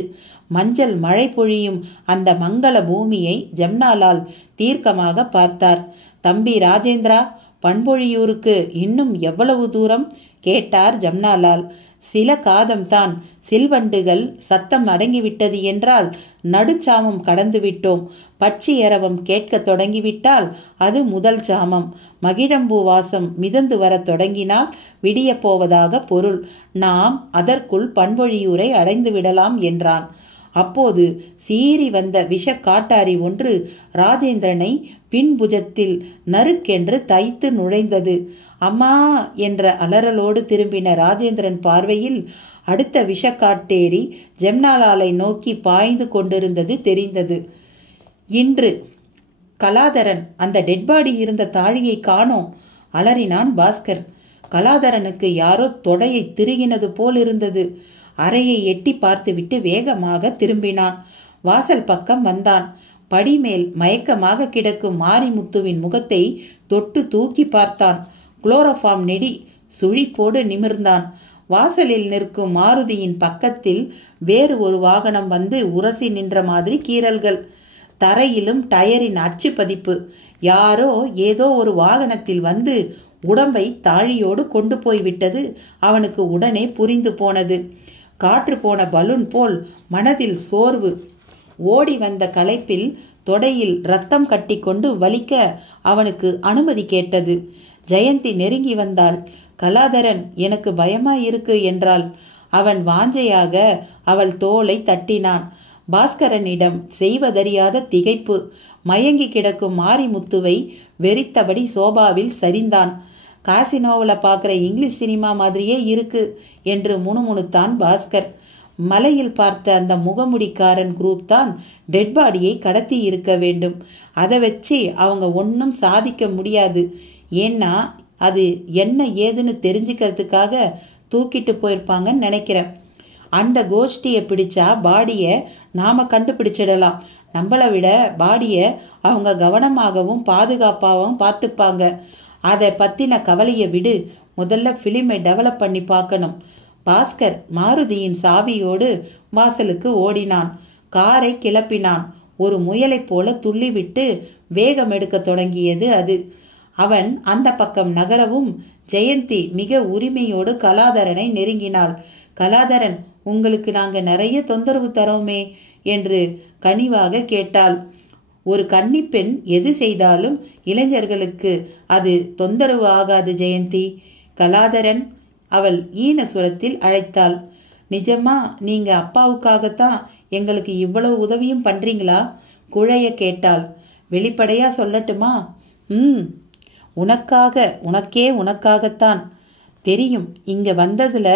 மஞ்சள் மழை பொழியும் அந்த மங்கள பூமியை ஜம்னாலால் தீர்க்கமாக பார்த்தார். தம்பி ராஜேந்திரா, பண்பொழியூருக்கு இன்னும் எவ்வளவு தூரம் கேட்டார் ஜம்னாலால். சில காதம்தான். சில்வண்டுகள் சத்தம் அடங்கிவிட்டது என்றால் நடுச்சாமம் கடந்து விட்டோம். பட்சி அரவம் கேட்க தொடங்கிவிட்டால் அது முதல் சாமம். மகிழம்பூ வாசம் மிதந்து வர தொடங்கினால் விடிய போவதாக பொருள். நாம் அதற்குள் பண்பொழியூரை அடைந்து விடலாம் என்றான். அப்போது சீறி வந்த விஷக்காட்டாரி ஒன்று ராஜேந்திரனை பின்புஜத்தில் நறுக்கென்று தைத்து நுழைந்தது. அம்மா என்ற அலறலோடு திரும்பின ராஜேந்திரன் பார்வையில் அடுத்த விஷக்காட்டேரி ஜம்னாலாலை நோக்கி பாய்ந்து கொண்டிருந்தது தெரிந்தது. இன்று கலாதரன், அந்த டெட்பாடி இருந்த தாழியை காணோம் அலறினான் பாஸ்கர். கலாதரனுக்கு யாரோ தொடையை திருகினது போல் இருந்தது. அறையை எட்டி பார்த்துவிட்டு வேகமாக திரும்பினான். வாசல் பக்கம் வந்தான். படிமேல் மயக்கமாக கிடக்கும் மாரிமுத்துவின் முகத்தை தொட்டு தூக்கி பார்த்தான். குளோரோஃபார்ம் நெடி சுழிப்போடு நிமிர்ந்தான். வாசலில் நிற்கும் மாருதியின் பக்கத்தில் வேறு ஒரு வாகனம் வந்து உரசி நின்ற மாதிரி கீறல்கள். தரையிலும் டயரின் அச்சு பதிப்பு. யாரோ ஏதோ ஒரு வாகனத்தில் வந்து உடம்பை தாழியோடு கொண்டு போய்விட்டது அவனுக்கு உடனே புரிந்து போனது. காற்று போன பலூன் போல் மனதில் சோர்வு. ஓடி வந்த களைப்பில் தொடையில் ரத்தம் கட்டி கொண்டு வலிக்க அவனுக்கு அனுமதி கேட்டது. ஜெயந்தி நெருங்கி வந்தாள். கலாதரன், எனக்கு பயமாயிருக்கு என்றாள். அவன் வாஞ்சையாக அவள் தோளை தட்டினான். பாஸ்கரனிடம் செய்வதறியாத திகைப்பு. மயங்கி கிடக்கும் மாரிமுத்துவை வெறித்தபடி சோபாவில் சரிந்தான். காசினோவில் பார்க்குற இங்கிலீஷ் சினிமா மாதிரியே இருக்கு என்று முணுமுணுத்தான் பாஸ்கர். மலையில் பார்த்த அந்த முகமுடிக்காரன் குரூப் தான் டெட்பாடியை கடத்தி இருக்க வேண்டும். அதை வச்சு அவங்க ஒன்றும் சாதிக்க முடியாது. ஏன்னா அது என்ன ஏதுன்னு தெரிஞ்சுக்கிறதுக்காக தூக்கிட்டு போயிருப்பாங்கன்னு நினைக்கிறேன். அந்த கோஷ்டியை பிடிச்சா பாடியை நாம் கண்டுபிடிச்சிடலாம். நம்மளை விட பாடியை அவங்க கவனமாகவும் பாதுகாப்பாகவும் பார்த்துப்பாங்க. அதை பற்றின கவலையை விடு. முதல்ல ஃபிலிமை டெவலப் பண்ணி பார்க்கணும். பாஸ்கர் மாருதியின் சாவியோடு வாசலுக்கு ஓடினான். காரை கிளப்பினான். ஒரு முயலைப் போல துள்ளிவிட்டு வேகம் எடுக்க தொடங்கியது அது. அவன் அந்த பக்கம் நகரவும் ஜெயந்தி மிக உரிமையோடு கலாதரனை நெருங்கினாள். கலாதரன், உங்களுக்கு நாங்கள் நிறைய தொந்தரவு தரோமே என்று கனிவாக கேட்டாள். ஒரு கன்னிப்பெண் எது செய்தாலும் இளைஞர்களுக்கு அது தொந்தரவு ஆகாது ஜெயந்தி. கலாதரன் அவள் ஈன சுரத்தில் அழைத்தாள். நிஜமா நீங்க அப்பாவுக்காகத்தான் எங்களுக்கு இவ்வளவு உதவியும் பண்றீங்களா? குழைய கேட்டாள். வெளிப்படையா சொல்லட்டுமா? உனக்காகத்தான். தெரியும். இங்க வந்ததுல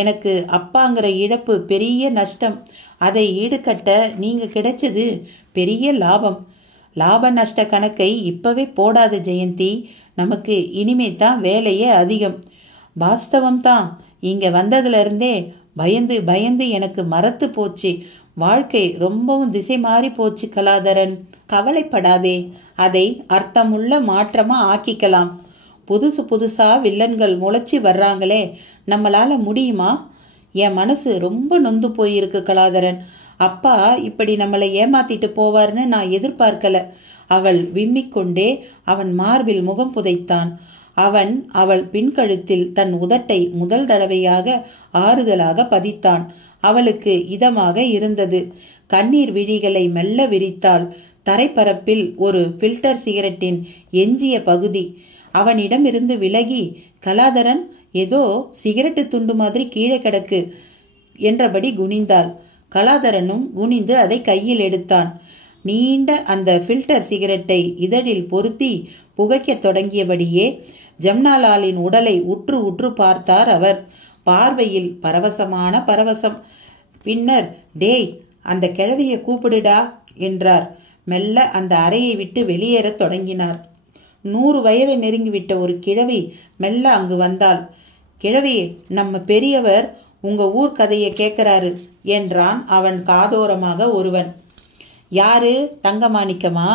எனக்கு அப்பாங்கிற இழப்பு பெரிய நஷ்டம். அதை ஈடுகட்ட நீங்க கிடைச்சது பெரிய லாபம். லாப நஷ்ட கணக்கை இப்பவே போடாத ஜெயந்தி. நமக்கு இனிமே தான் வேலையே அதிகம். வாஸ்தவம்தான். இங்க வந்ததுல இருந்தே பயந்து பயந்து எனக்கு மறத்து போச்சு. வாழ்க்கை ரொம்பவும் திசை மாறி போச்சு கலாதரன். கவலைப்படாதே, அதை அர்த்தமுள்ள மாற்றமா ஆக்கிக்கலாம். புதுசா வில்லன்கள் முளைச்சி வர்றாங்களே, நம்மளால முடியுமா? என் மனசு ரொம்ப நொந்து போயிருக்கு கலாதரன். அப்பா இப்படி நம்மளை ஏமாத்திட்டு போவார்னு நான் எதிர்பார்க்கல. அவள் விம்மிக்கொண்டே அவன் மார்பில் முகம் புதைத்தான். அவன் அவள் பின்கழுத்தில் தன் உதட்டை முதல் தடவையாக ஆறுதலாக பதித்தான். அவளுக்கு இதமாக இருந்தது. கண்ணீர் விழிகளை மெல்ல விரித்தாள். தரைப்பரப்பில் ஒரு ஃபில்டர் சிகரெட்டின் எஞ்சிய பகுதி அவனிடமிருந்து விலகி, கலாதரன், ஏதோ சிகரெட்டு துண்டு மாதிரி கீழே கிடக்கு என்றபடி குனிந்தாள். கலாதரனும் குனிந்து அதை கையில் எடுத்தான். நீண்ட அந்த ஃபில்டர் சிகரெட்டை இதழில் பொருத்தி புகைக்க தொடங்கியபடியே ஜம்னாலாலின் உடலை உற்று உற்று பார்த்தார் அவர். பார்வையில் பரவசமான பரவசம். பின்னர், டேய், அந்த கிழவியை கூப்பிடுடா என்றார். மெல்ல அந்த அறையை விட்டு வெளியேறத் தொடங்கினார். 100 வயதை நெருங்கிவிட்ட ஒரு கிழவி மெல்ல அங்கு வந்தாள். கிழவி, நம்ம பெரியவர் உங்க ஊர் கதையை கேட்கிறாரு என்றான் அவன் காதோரமாக ஒருவன். யாரு? தங்கமாணிக்கமா?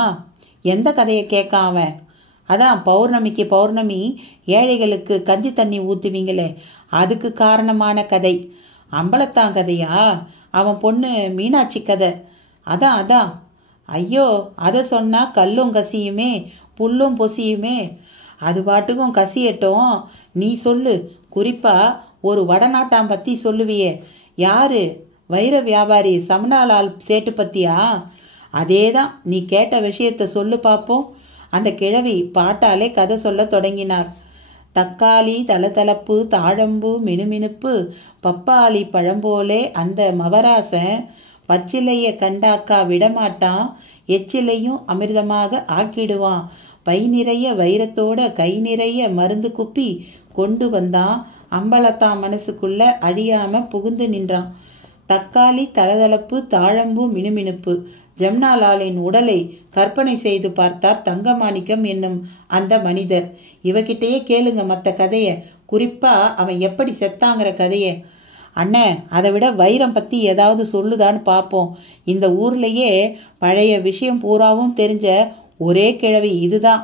எந்த கதையை கேட்க அவன்? அதான் பௌர்ணமிக்கு பௌர்ணமி ஏழைகளுக்கு கஞ்சி தண்ணி ஊத்துவீங்களே, அதுக்கு காரணமான கதை. அம்பலத்தான் கதையா? அவன் பொண்ணு மீனாட்சி கதை. அதான். ஐயோ, அதை சொன்னா கல்லும் கசியுமே, புல்லும் பொசியுமே. அது பாட்டுக்கும் கசியட்டும். நீ சொல்லு. குறிப்பா ஒரு வடநாட்டாம் பத்தி சொல்லுவியே. யாரு? வைர வியாபாரி சமணாலால் சேட்டு பத்தியா? அதேதான். நீ கேட்ட விஷயத்த சொல்லு பாப்போம். அந்த கிழவி பாட்டாலே கதை சொல்ல தொடங்கினார். தக்காளி தளதளப்பு, தாழம்பு மினுமினுப்பு, பப்பாளி பழம்போலே அந்த மவராசன் பச்சிலைய கண்டாக்கா விடமாட்டான், எச்சிலையும் அமிர்தமாக ஆக்கிடுவான். பை நிறைய வைரத்தோட கை நிறைய மருந்து குப்பி கொண்டு வந்தான். அம்பலத்தான் மனசுக்குள்ள அழியாம புகுந்து நின்றான். தக்காளி தளதளப்பு, தாழம்பு மினுமினுப்பு. ஜம்னாலாலின் உடலை கற்பனை செய்து பார்த்தார் தங்கமாணிக்கம் என்னும் அந்த மனிதர். இவகிட்டையே கேளுங்க மற்ற கதைய, குறிப்பா அவன் எப்படி செத்தாங்கிற கதைய. அண்ணே, அதை விட வைரம் பத்தி ஏதாவது சொல்லுதான்னு பார்ப்போம். இந்த ஊர்லயே பழைய விஷயம் பூராவும் தெரிஞ்ச ஒரே கிழவி இதுதான்.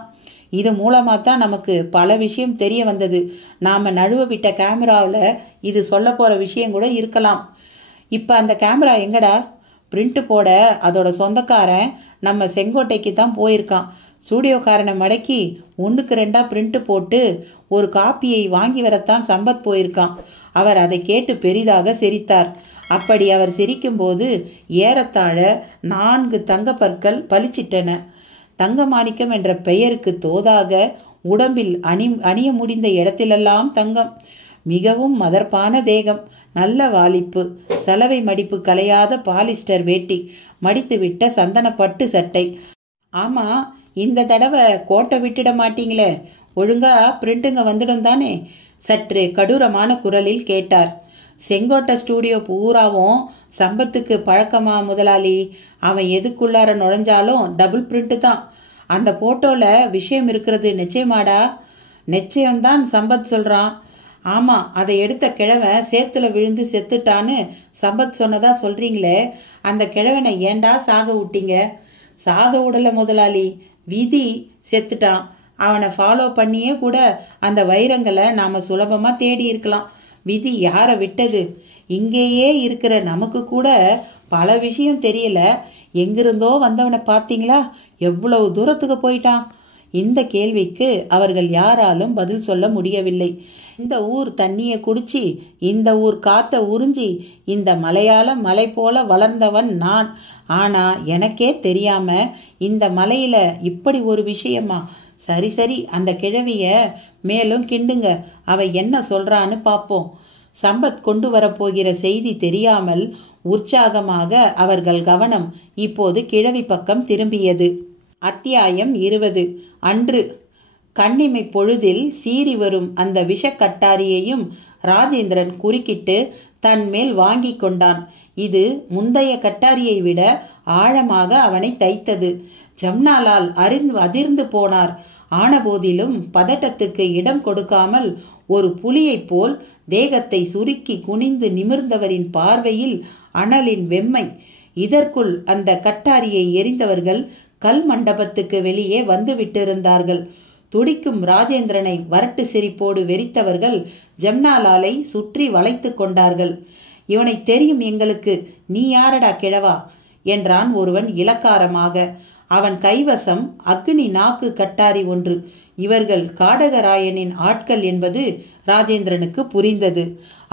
இது மூலமாக தான் நமக்கு பல விஷயம் தெரிய வந்தது. நாம நழுவ விட்ட கேமராவில் இது சொல்ல போற விஷயம் கூட இருக்கலாம். இப்போ அந்த கேமரா எங்கடா? பிரிண்ட் போட அதோட சொந்தக்காரன் நம்ம செங்கோட்டைக்கு தான் போயிருக்கான். ஸ்டூடியோக்காரனை மடக்கி 1க்கு 2 பிரிண்ட் போட்டு ஒரு காப்பியை வாங்கி வரத்தான் சம்பத் போயிருக்கான். அவர் அதை கேட்டு பெரிதாக சிரித்தார். அப்படி அவர் சிரிக்கும்போது ஏறத்தாழ 4 தங்கப்பற்கள் பளிச்சிட்டன. தங்கமாணிக்கம் என்ற பெயருக்கு தோதாக உடம்பில் அணிய முடிந்த இடத்திலெல்லாம் தங்கம். மிகவும் மதர்ப்பான தேகம், நல்ல வாலிப்பு, சலவை மடிப்பு கலையாத பாலிஸ்டர் வேட்டி, மடித்துவிட்ட சந்தனப்பட்டு சட்டை. ஆமா, இந்த தடவை கோட்டை விட்டுட மாட்டீங்களே, ஒழுங்கா பிரிண்ட்டுங்க வந்துடும் தானே? சற்று கடூரமான குரலில் கேட்டார். செங்கோட்டை ஸ்டூடியோ பூராவும் சம்பத்துக்கு பழக்கமா முதலாளி? அவன் எதுக்குள்ளார நுழைஞ்சாலும் டபுள் பிரிண்ட்டு தான். அந்த போட்டோவில் விஷயம் இருக்கிறது நிச்சயமாடா? நிச்சயம்தான் சம்பத் சொல்கிறான். ஆமாம், அதை எடுத்த கிழவன் சேத்துல விழுந்து செத்துட்டான்னு சம்பத் சொன்னதா சொல்கிறீங்களே, அந்த கிழவனை ஏண்டா சாக விட்டீங்க? சாக விடலை முதலாளி, விதி செத்துட்டான். அவனை ஃபாலோ பண்ணியே கூட அந்த வைரங்களை நாம் சுலபமாக தேடி இருக்கலாம். விதி யாரை விட்டது? இங்கேயே இருக்கிற நமக்கு கூட பல விஷயம் தெரியல. எங்கிருந்தோ வந்தவனை பார்த்தீங்களா, எவ்வளவு தூரத்துக்கு போயிட்டான்? இந்த கேள்விக்கு அவர்கள் யாராலும் பதில் சொல்ல முடியவில்லை. இந்த ஊர் தண்ணியை குடிச்சு, இந்த ஊர் காத்த உறிஞ்சி, இந்த மலையாள மலை போல வளர்ந்தவன் நான். ஆனா எனக்கே தெரியாம இந்த மலையில இப்படி ஒரு விஷயமா? சரி சரி, அந்த கிழவிய மேலும் கிண்டுங்க, அவ என்ன சொல்றான்னு பார்ப்போம். சம்பத் கொண்டு வரப்போகிற செய்தி தெரியாமல் உற்சாகமாக அவர்கள் கவனம் இப்போது கிழவி பக்கம் திரும்பியது. அத்தியாயம் 20. அன்று கண்ணிமை பொழுதில் சீறி வரும் அந்த விஷக்கட்டாரியையும் ராஜேந்திரன் குறுக்கிட்டு தன் மேல் வாங்கி கொண்டான். இது முந்தைய கட்டாரியை விட ஆழமாக அவனை தைத்தது. ஜம்னாலால் அதிர்ந்து போனார். ஆனபோதிலும் பதட்டத்துக்கு இடம் கொடுக்காமல் ஒரு புலியைப் போல் தேகத்தை சுருக்கி குனிந்து நிமிர்ந்தவரின் பார்வையில் அனலின் வெம்மை. இதற்குள் அந்த கட்டாரியை எரிந்தவர்கள் கல் மண்டபத்துக்கு வெளியே வந்து விட்டிருந்தார்கள். துடிக்கும் ராஜேந்திரனை வரட்டு சிரிப்போடு வெறித்தவர்கள் ஜம்னாலாலை சுற்றி வளைத்து கொண்டார்கள். இவனை தெரியும் எங்களுக்கு, நீ யாரடா கிழவா என்றான் ஒருவன் இலக்காரமாக. அவன் கைவசம் அக்னி நாக்கு கட்டாரி ஒன்று. இவர்கள் காடகராயனின் ஆட்கள் என்பது ராஜேந்திரனுக்கு புரிந்தது.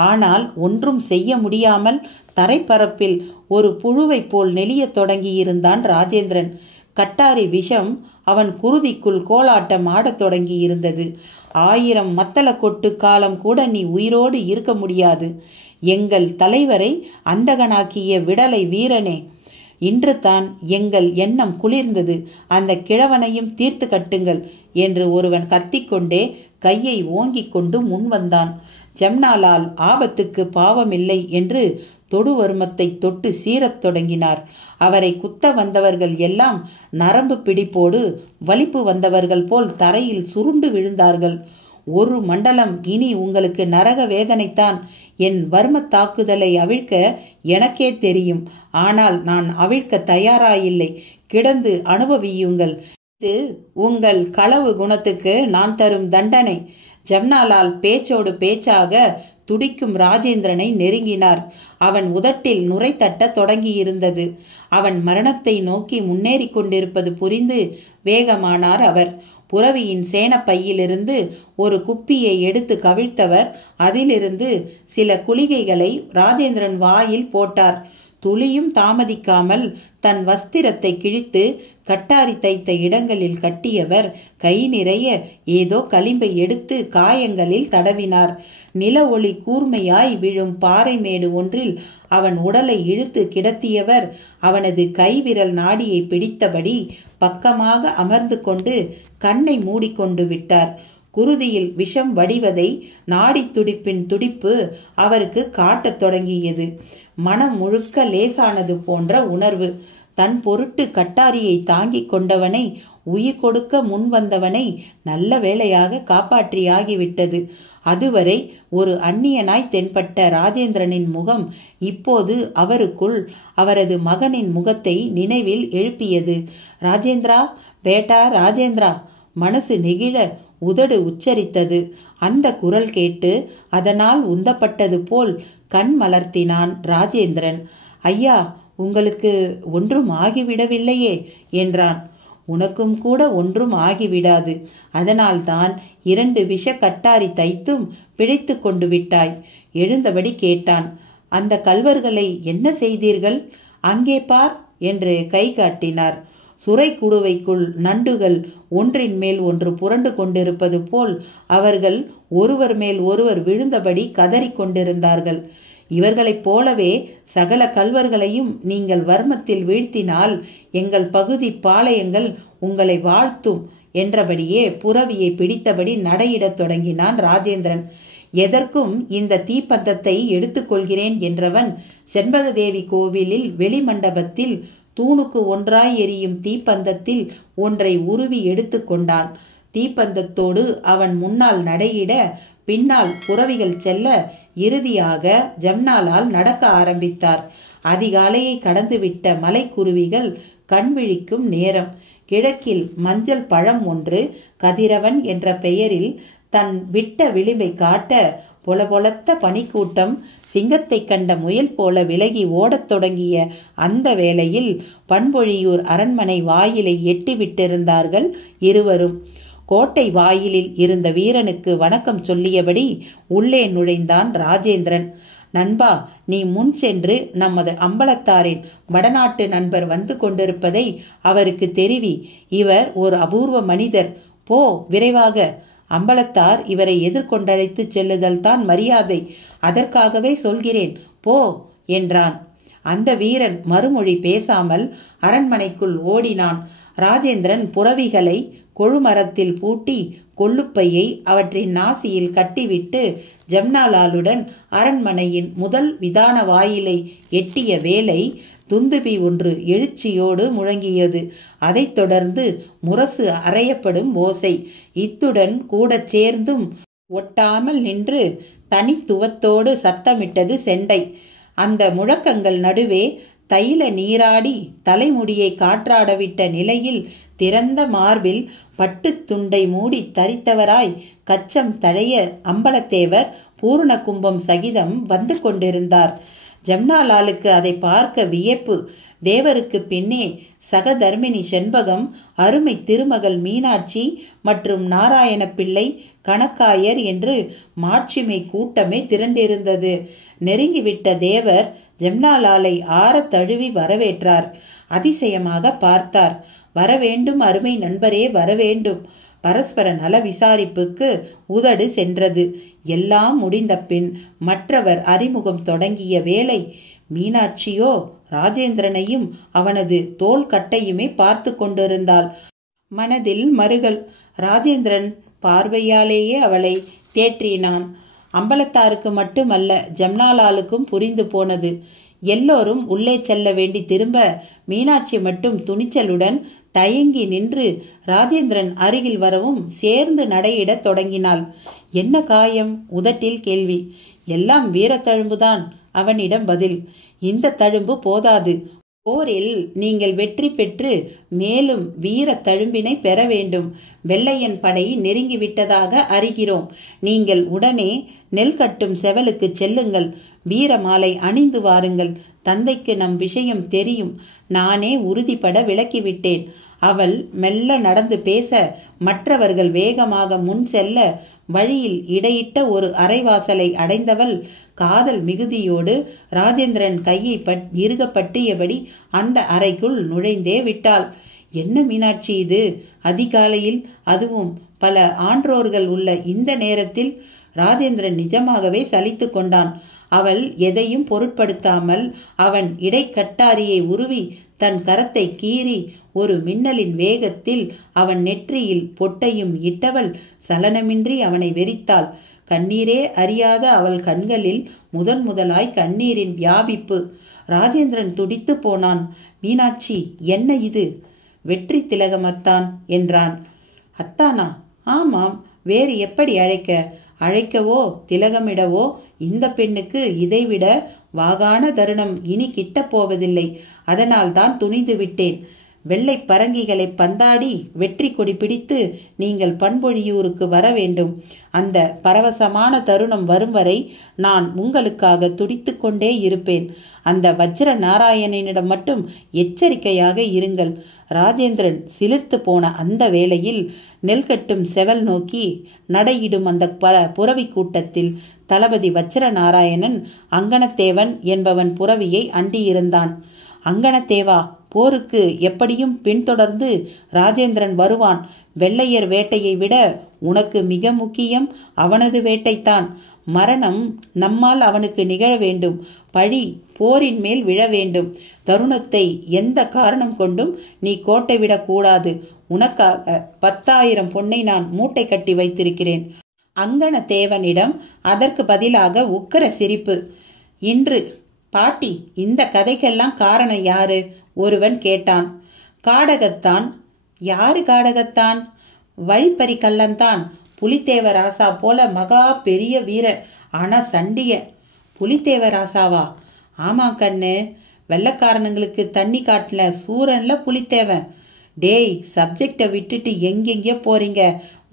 ஆனால் ஒன்றும் செய்ய முடியாமல் தரைப்பரப்பில் ஒரு புழுவை போல் நெளிய தொடங்கியிருந்தான் ராஜேந்திரன். கட்டாரி விஷம் அவன் குருதிக்குள் கோலாட்டம் ஆடத் தொடங்கி இருந்தது. 1000 மத்தள கொட்டு காலம் கூட நீ உயிரோடு இருக்க முடியாது. எங்கள் தலைவரை அந்தகனாக்கிய விடலை வீரனே, இன்று தான் எங்கள் எண்ணம் குளிர்ந்தது. அந்த கிழவனையும் தீர்த்து கட்டுங்கள் என்று ஒருவன் கத்திக்கொண்டே கையை ஓங்கிக் கொண்டு முன் வந்தான். ஜம்னாலால் ஆபத்துக்கு பாவமில்லை என்று தொடுவர்மத்தை தொட்டு சீரத் தொடங்கினார். அவரை குத்த வந்தவர்கள் எல்லாம் நரம்பு பிடிப்போடு வலிப்பு வந்தவர்கள் போல் தரையில் சுருண்டு விழுந்தார்கள். ஒரு மண்டலம் இனி உங்களுக்கு நரக வேதனைத்தான். என் வர்ம தாக்குதலை அவிழ்க்க எனக்கே தெரியும். ஆனால் நான் அவிழ்க்க தயாராயில்லை. கிடந்து அனுபவியுங்கள். இது உங்கள் களவு குணத்துக்கு நான் தரும் தண்டனை. ஜம்னாலால் பேச்சோடு பேச்சாக துடிக்கும் ராஜேந்திரனை நெருங்கினார். அவன் உதட்டில் நுரை தட்ட தொடங்கியிருந்தது. அவன் மரணத்தை நோக்கி முன்னேறி கொண்டிருப்பது புரிந்து வேகமானார் அவர். புரவியின் சேனப்பையிலிருந்து ஒரு குப்பியை எடுத்து கவிழ்த்தவர் அதிலிருந்து சில குளிகைகளை ராஜேந்திரன் வாயில் போட்டார். துளியும் தாமதிக்காமல் தன் வஸ்திரத்தை கிழித்து கட்டாரி தைத்த இடங்களில் கட்டியவர் கை நிறைய ஏதோ களிம்பை எடுத்து காயங்களில் தடவினார். நில ஒளி கூர்மையாய் விழும் பாறை மேடு ஒன்றில் அவன் உடலை இழுத்து கிடத்தியவர் அவனது கைவிரல் நாடியை பிடித்தபடி பக்கமாக அமர்ந்து கொண்டு கண்ணை மூடிக்கொண்டு விட்டார். குருதியில் விஷம் வடிவதை நாடி துடிப்பின் துடிப்பு அவருக்கு காட்டத் தொடங்கியது. மனம் முழுக்க லேசானது போன்ற உணர்வு. தன் பொருட்டு கட்டாரியை தாங்கிக் கொண்டவனை, உயிர் கொடுக்க முன் வந்தவனை நல்ல வேளையாக காப்பாற்றியாகிவிட்டது. அதுவரை ஒரு அந்நியனாய் தென்பட்ட ராஜேந்திரனின் முகம் இப்போது அவருக்குள் அவரது மகனின் முகத்தை நினைவில் எழுப்பியது. ராஜேந்திரா, பேட்டா ராஜேந்திரா. மனசு நெகிழ உதடு உச்சரித்தது. அந்த குரல் கேட்டு அதனால் உந்தப்பட்டது போல் கண் மலர்த்தினான் ராஜேந்திரன். ஐயா, உங்களுக்கு ஒன்றும் ஆகிவிடவில்லையே என்றான். உனக்கும் கூட ஒன்றும் ஆகிவிடாது. அதனால்தான் 2 விஷ கட்டாரி தைத்தும் பிழைத்து கொண்டு விட்டாய். எழுந்தபடி கேட்டான். அந்த கல்வர்களை என்ன செய்தீர்கள்? அங்கே பார் என்று கை காட்டினார். சுரை குடுவைக்குள் நண்டுகள் ஒன்றின் மேல் ஒன்று புரண்டு கொண்டிருப்பது போல் அவர்கள் ஒருவர் மேல் ஒருவர் விழுந்தபடி கதறி கொண்டிருந்தார்கள். இவர்களைப் போலவே சகல கல்வர்களையும் நீங்கள் வர்மத்தில் வீழ்த்தினால் எங்கள் பகுதி பாளையங்கள் உங்களை வாழ்த்தும் என்றபடியே புரவியை பிடித்தபடி நடையிடத் தொடங்கினான் ராஜேந்திரன். எதற்கும் இந்த தீப்பந்தத்தை எடுத்துக்கொள்கிறேன் என்றவன் செண்பகதேவி கோவிலில் வெளிமண்டபத்தில் தூணுக்கு ஒன்றாய் எரியும் தீப்பந்தத்தில் ஒன்றை உருவி எடுத்து கொண்டான். தீப்பந்தத்தோடு அவன் முன்னால் நடையிட பின்னால் புரவிகள் செல்ல இறுதியாக ஜம்னாலால் நடக்க ஆரம்பித்தார். அதிகாலையை கடந்துவிட்ட மலைக்குருவிகள் கண் விழிக்கும் நேரம். கிழக்கில் மஞ்சள் பழம் ஒன்று கதிரவன் என்ற பெயரில் தன் விட்ட விளிம்பை காட்ட பொலபொலத்த பனிக்கூட்டம் சிங்கத்தை கண்ட முயல் போல விலகி ஓடத் தொடங்கிய அந்த வேளையில் பண்பொழியூர் அரண்மனை வாயிலை எட்டிவிட்டிருந்தார்கள் இருவரும். கோட்டை வாயிலில் இருந்த வீரனுக்கு வணக்கம் சொல்லியபடி உள்ளே நுழைந்தான் ராஜேந்திரன். நண்பா, நீ முன் சென்று நமது அம்பலத்தாரின் வடநாட்டு நண்பர் வந்து கொண்டிருப்பதை அவருக்கு தெரிவி. இவர் ஒரு அபூர்வ மனிதர். போ, விரைவாக. அம்பலத்தார் இவரை எதிர்கொண்டழைத்து செல்லுதல் தான் மரியாதை. அதற்காகவே சொல்கிறேன், போ என்றான். அந்த வீரன் மறுமொழி பேசாமல் அரண்மனைக்குள் ஓடினான். ராஜேந்திரன் புறவிகளை கொழுமரத்தில் பூட்டி கொள்ளுப்பையை அவற்றின் நாசியில் கட்டிவிட்டு ஜம்னாலாலுடன் அரண்மனையின் முதல் விதான வாயிலை எட்டிய வேளை துந்துபி ஒன்று எழுச்சியோடு முழங்கியது. அதைத் தொடர்ந்து முரசு அறையப்படும் ஓசை. இத்துடன் கூட சேர்ந்தும் ஒட்டாமல் நின்று தனித்துவத்தோடு சத்தமிட்டது செண்டை. அந்த முழக்கங்கள் நடுவே தைல நீராடி தலைமுடியை காற்றாடவிட்ட நிலையில் திறந்த மார்பில் பட்டு துண்டை மூடி தரித்தவராய் கச்சம் தழைய அம்பலத்தேவர் பூர்ண கும்பம் சகிதம் வந்து கொண்டிருந்தார். ஜம்னாலாலுக்கு அதை பார்க்க வியப்பு. தேவருக்கு பின்னே சகதர்மினி செண்பகம், அருமை திருமகள் மீனாட்சி மற்றும் நாராயண பிள்ளை, கணக்காயர் என்று மாட்சிமை கூட்டமே திரண்டிருந்தது. நெருங்கிவிட்ட தேவர் ஜம்னாலாலை ஆற தழுவி வரவேற்றார். அதிசயமாக பார்த்தார். வரவேண்டும் அருமை நண்பரே, வரவேண்டும். பரஸ்பர நல விசாரிப்புக்கு உதடு சென்றது. எல்லாம் முடிந்த பின் மற்றவர் அறிமுகம் தொடங்கிய வேளை மீனாட்சியோ ராஜேந்திரனையும் அவனது தோள் கட்டையுமே பார்த்து கொண்டிருந்தாள். மனதில் மறுகள். ராஜேந்திரன் பார்வையாலேயே அவளை தேற்றினான். அம்பலத்தாருக்கு மட்டுமல்ல, ஜம்னாலாலுக்கும் புரிந்து போனது. எல்லோரும் உள்ளே செல்ல வேண்டி திரும்ப மீனாட்சி மட்டும் துணிச்சலுடன் தயங்கி நின்று ராஜேந்திரன் அருகில் வரவும் சேர்ந்து நடையிடத் தொடங்கினாள். என்ன காயம்? உதட்டில் கேள்வி. எல்லாம் வீரத்தழும்புதான். அவனிடம் பதில். இந்த தழும்பு போதாது. போரில் நீங்கள் வெற்றி பெற்று மேலும் வீர தழும்பினை பெற வேண்டும். வெள்ளையன் படை நெருங்கிவிட்டதாக அறிகிறோம். நீங்கள் உடனே நெல் கட்டும் செவலுக்கு செல்லுங்கள். வீர மாலை அணிந்து வாருங்கள். தந்தைக்கு நம் விஷயம் தெரியும். நானே உறுதிப்பட விளக்கிவிட்டேன். அவள் மெல்ல நடந்து பேச மற்றவர்கள் வேகமாக முன் செல்ல வழியில் இடையிட்ட ஒரு அரைவாசலை அடைந்தவள் காதல் மிகுதியோடு ராஜேந்திரன் கையை இறுக பற்றியபடி அந்த அறைக்குள் நுழைந்தே விட்டாள். என்ன மீனாட்சி இது? அதிகாலையில், அதுவும் பல ஆன்றோர்கள் உள்ள இந்த நேரத்தில்? ராஜேந்திரன் நிஜமாகவே சலித்து கொண்டான். அவள் எதையும் பொருட்படுத்தாமல் அவன் இடைக்கட்டாரியை உருவி தன் கரத்தை கீறி ஒரு மின்னலின் வேகத்தில் அவன் நெற்றியில் பொட்டையும் இட்டவள் சலனமின்றி அவனை வெறித்தாள். கண்ணீரே அறியாத அவள் கண்களில் முதலாய் கண்ணீரின் வியாபிப்பு. ராஜேந்திரன் துடித்து போனான். மீனாட்சி, என்ன இது? வெற்றி திலகம் அத்தான் என்றான். அத்தானா? ஆமாம், வேறு எப்படி அழைக்க? அழைக்கவோ திலகமிடவோ இந்த பெண்ணுக்கு இதைவிட வாகான தருணம் இனி கிட்டப் போவதில்லை. அதனால் தான் துணிந்து விட்டேன். வெள்ளை பரங்கிகளை பந்தாடி வெற்றி கொடி பிடித்து நீங்கள் பண்பொழியூருக்கு வர வேண்டும். அந்த பரவசமான தருணம் வரும் வரை நான் உங்களுக்காக துடித்து கொண்டே இருப்பேன். அந்த வஜ்ர நாராயணனிடம் மட்டும் எச்சரிக்கையாக இருங்கள். ராஜேந்திரன் சிலிர்த்து போன அந்த வேளையில் நெல் கட்டும் செவல் நோக்கி நடையிடும் அந்த புறவி கூட்டத்தில் தளபதி வஜ்ர நாராயணன் அங்கனத்தேவன் என்பவன் புறவியை அண்டியிருந்தான். அங்கனத்தேவா, போருக்கு எப்படியும் பின்தொடர்ந்து ராஜேந்திரன் வருவான். வெள்ளையர் வேட்டையை விட உனக்கு மிக முக்கியம் அவனது வேட்டைத்தான். மரணம் நம்மால் அவனுக்கு நிகழ வேண்டும். பழி போரின் மேல் விழ வேண்டும். தருணத்தை எந்த காரணம் கொண்டும் நீ கோட்டை விடக்கூடாது. உனக்காக 10,000 பொன்னை நான் மூட்டை கட்டி வைத்திருக்கிறேன். அங்கனத்தேவனிடம் அதற்கு பதிலாக உக்கிர சிரிப்பு. இன்று பாட்டி, இந்த கதைக்கெல்லாம் காரணம் யாரு? ஒருவன் கேட்டான். காடகத்தான். யாரு காடகத்தான்? வழிப்பறி கள்ளந்தான். புலித்தேவராசா போல மகா பெரிய வீரன், ஆனா சண்டிய. புலித்தேவராசாவா? ஆமா கண்ணு, வெள்ளக்காரனுங்களுக்கு தண்ணி காட்டின சூரன்ல புலித்தேவன். டேய், சப்ஜெக்டை விட்டுட்டு எங்கெங்கே போறீங்க?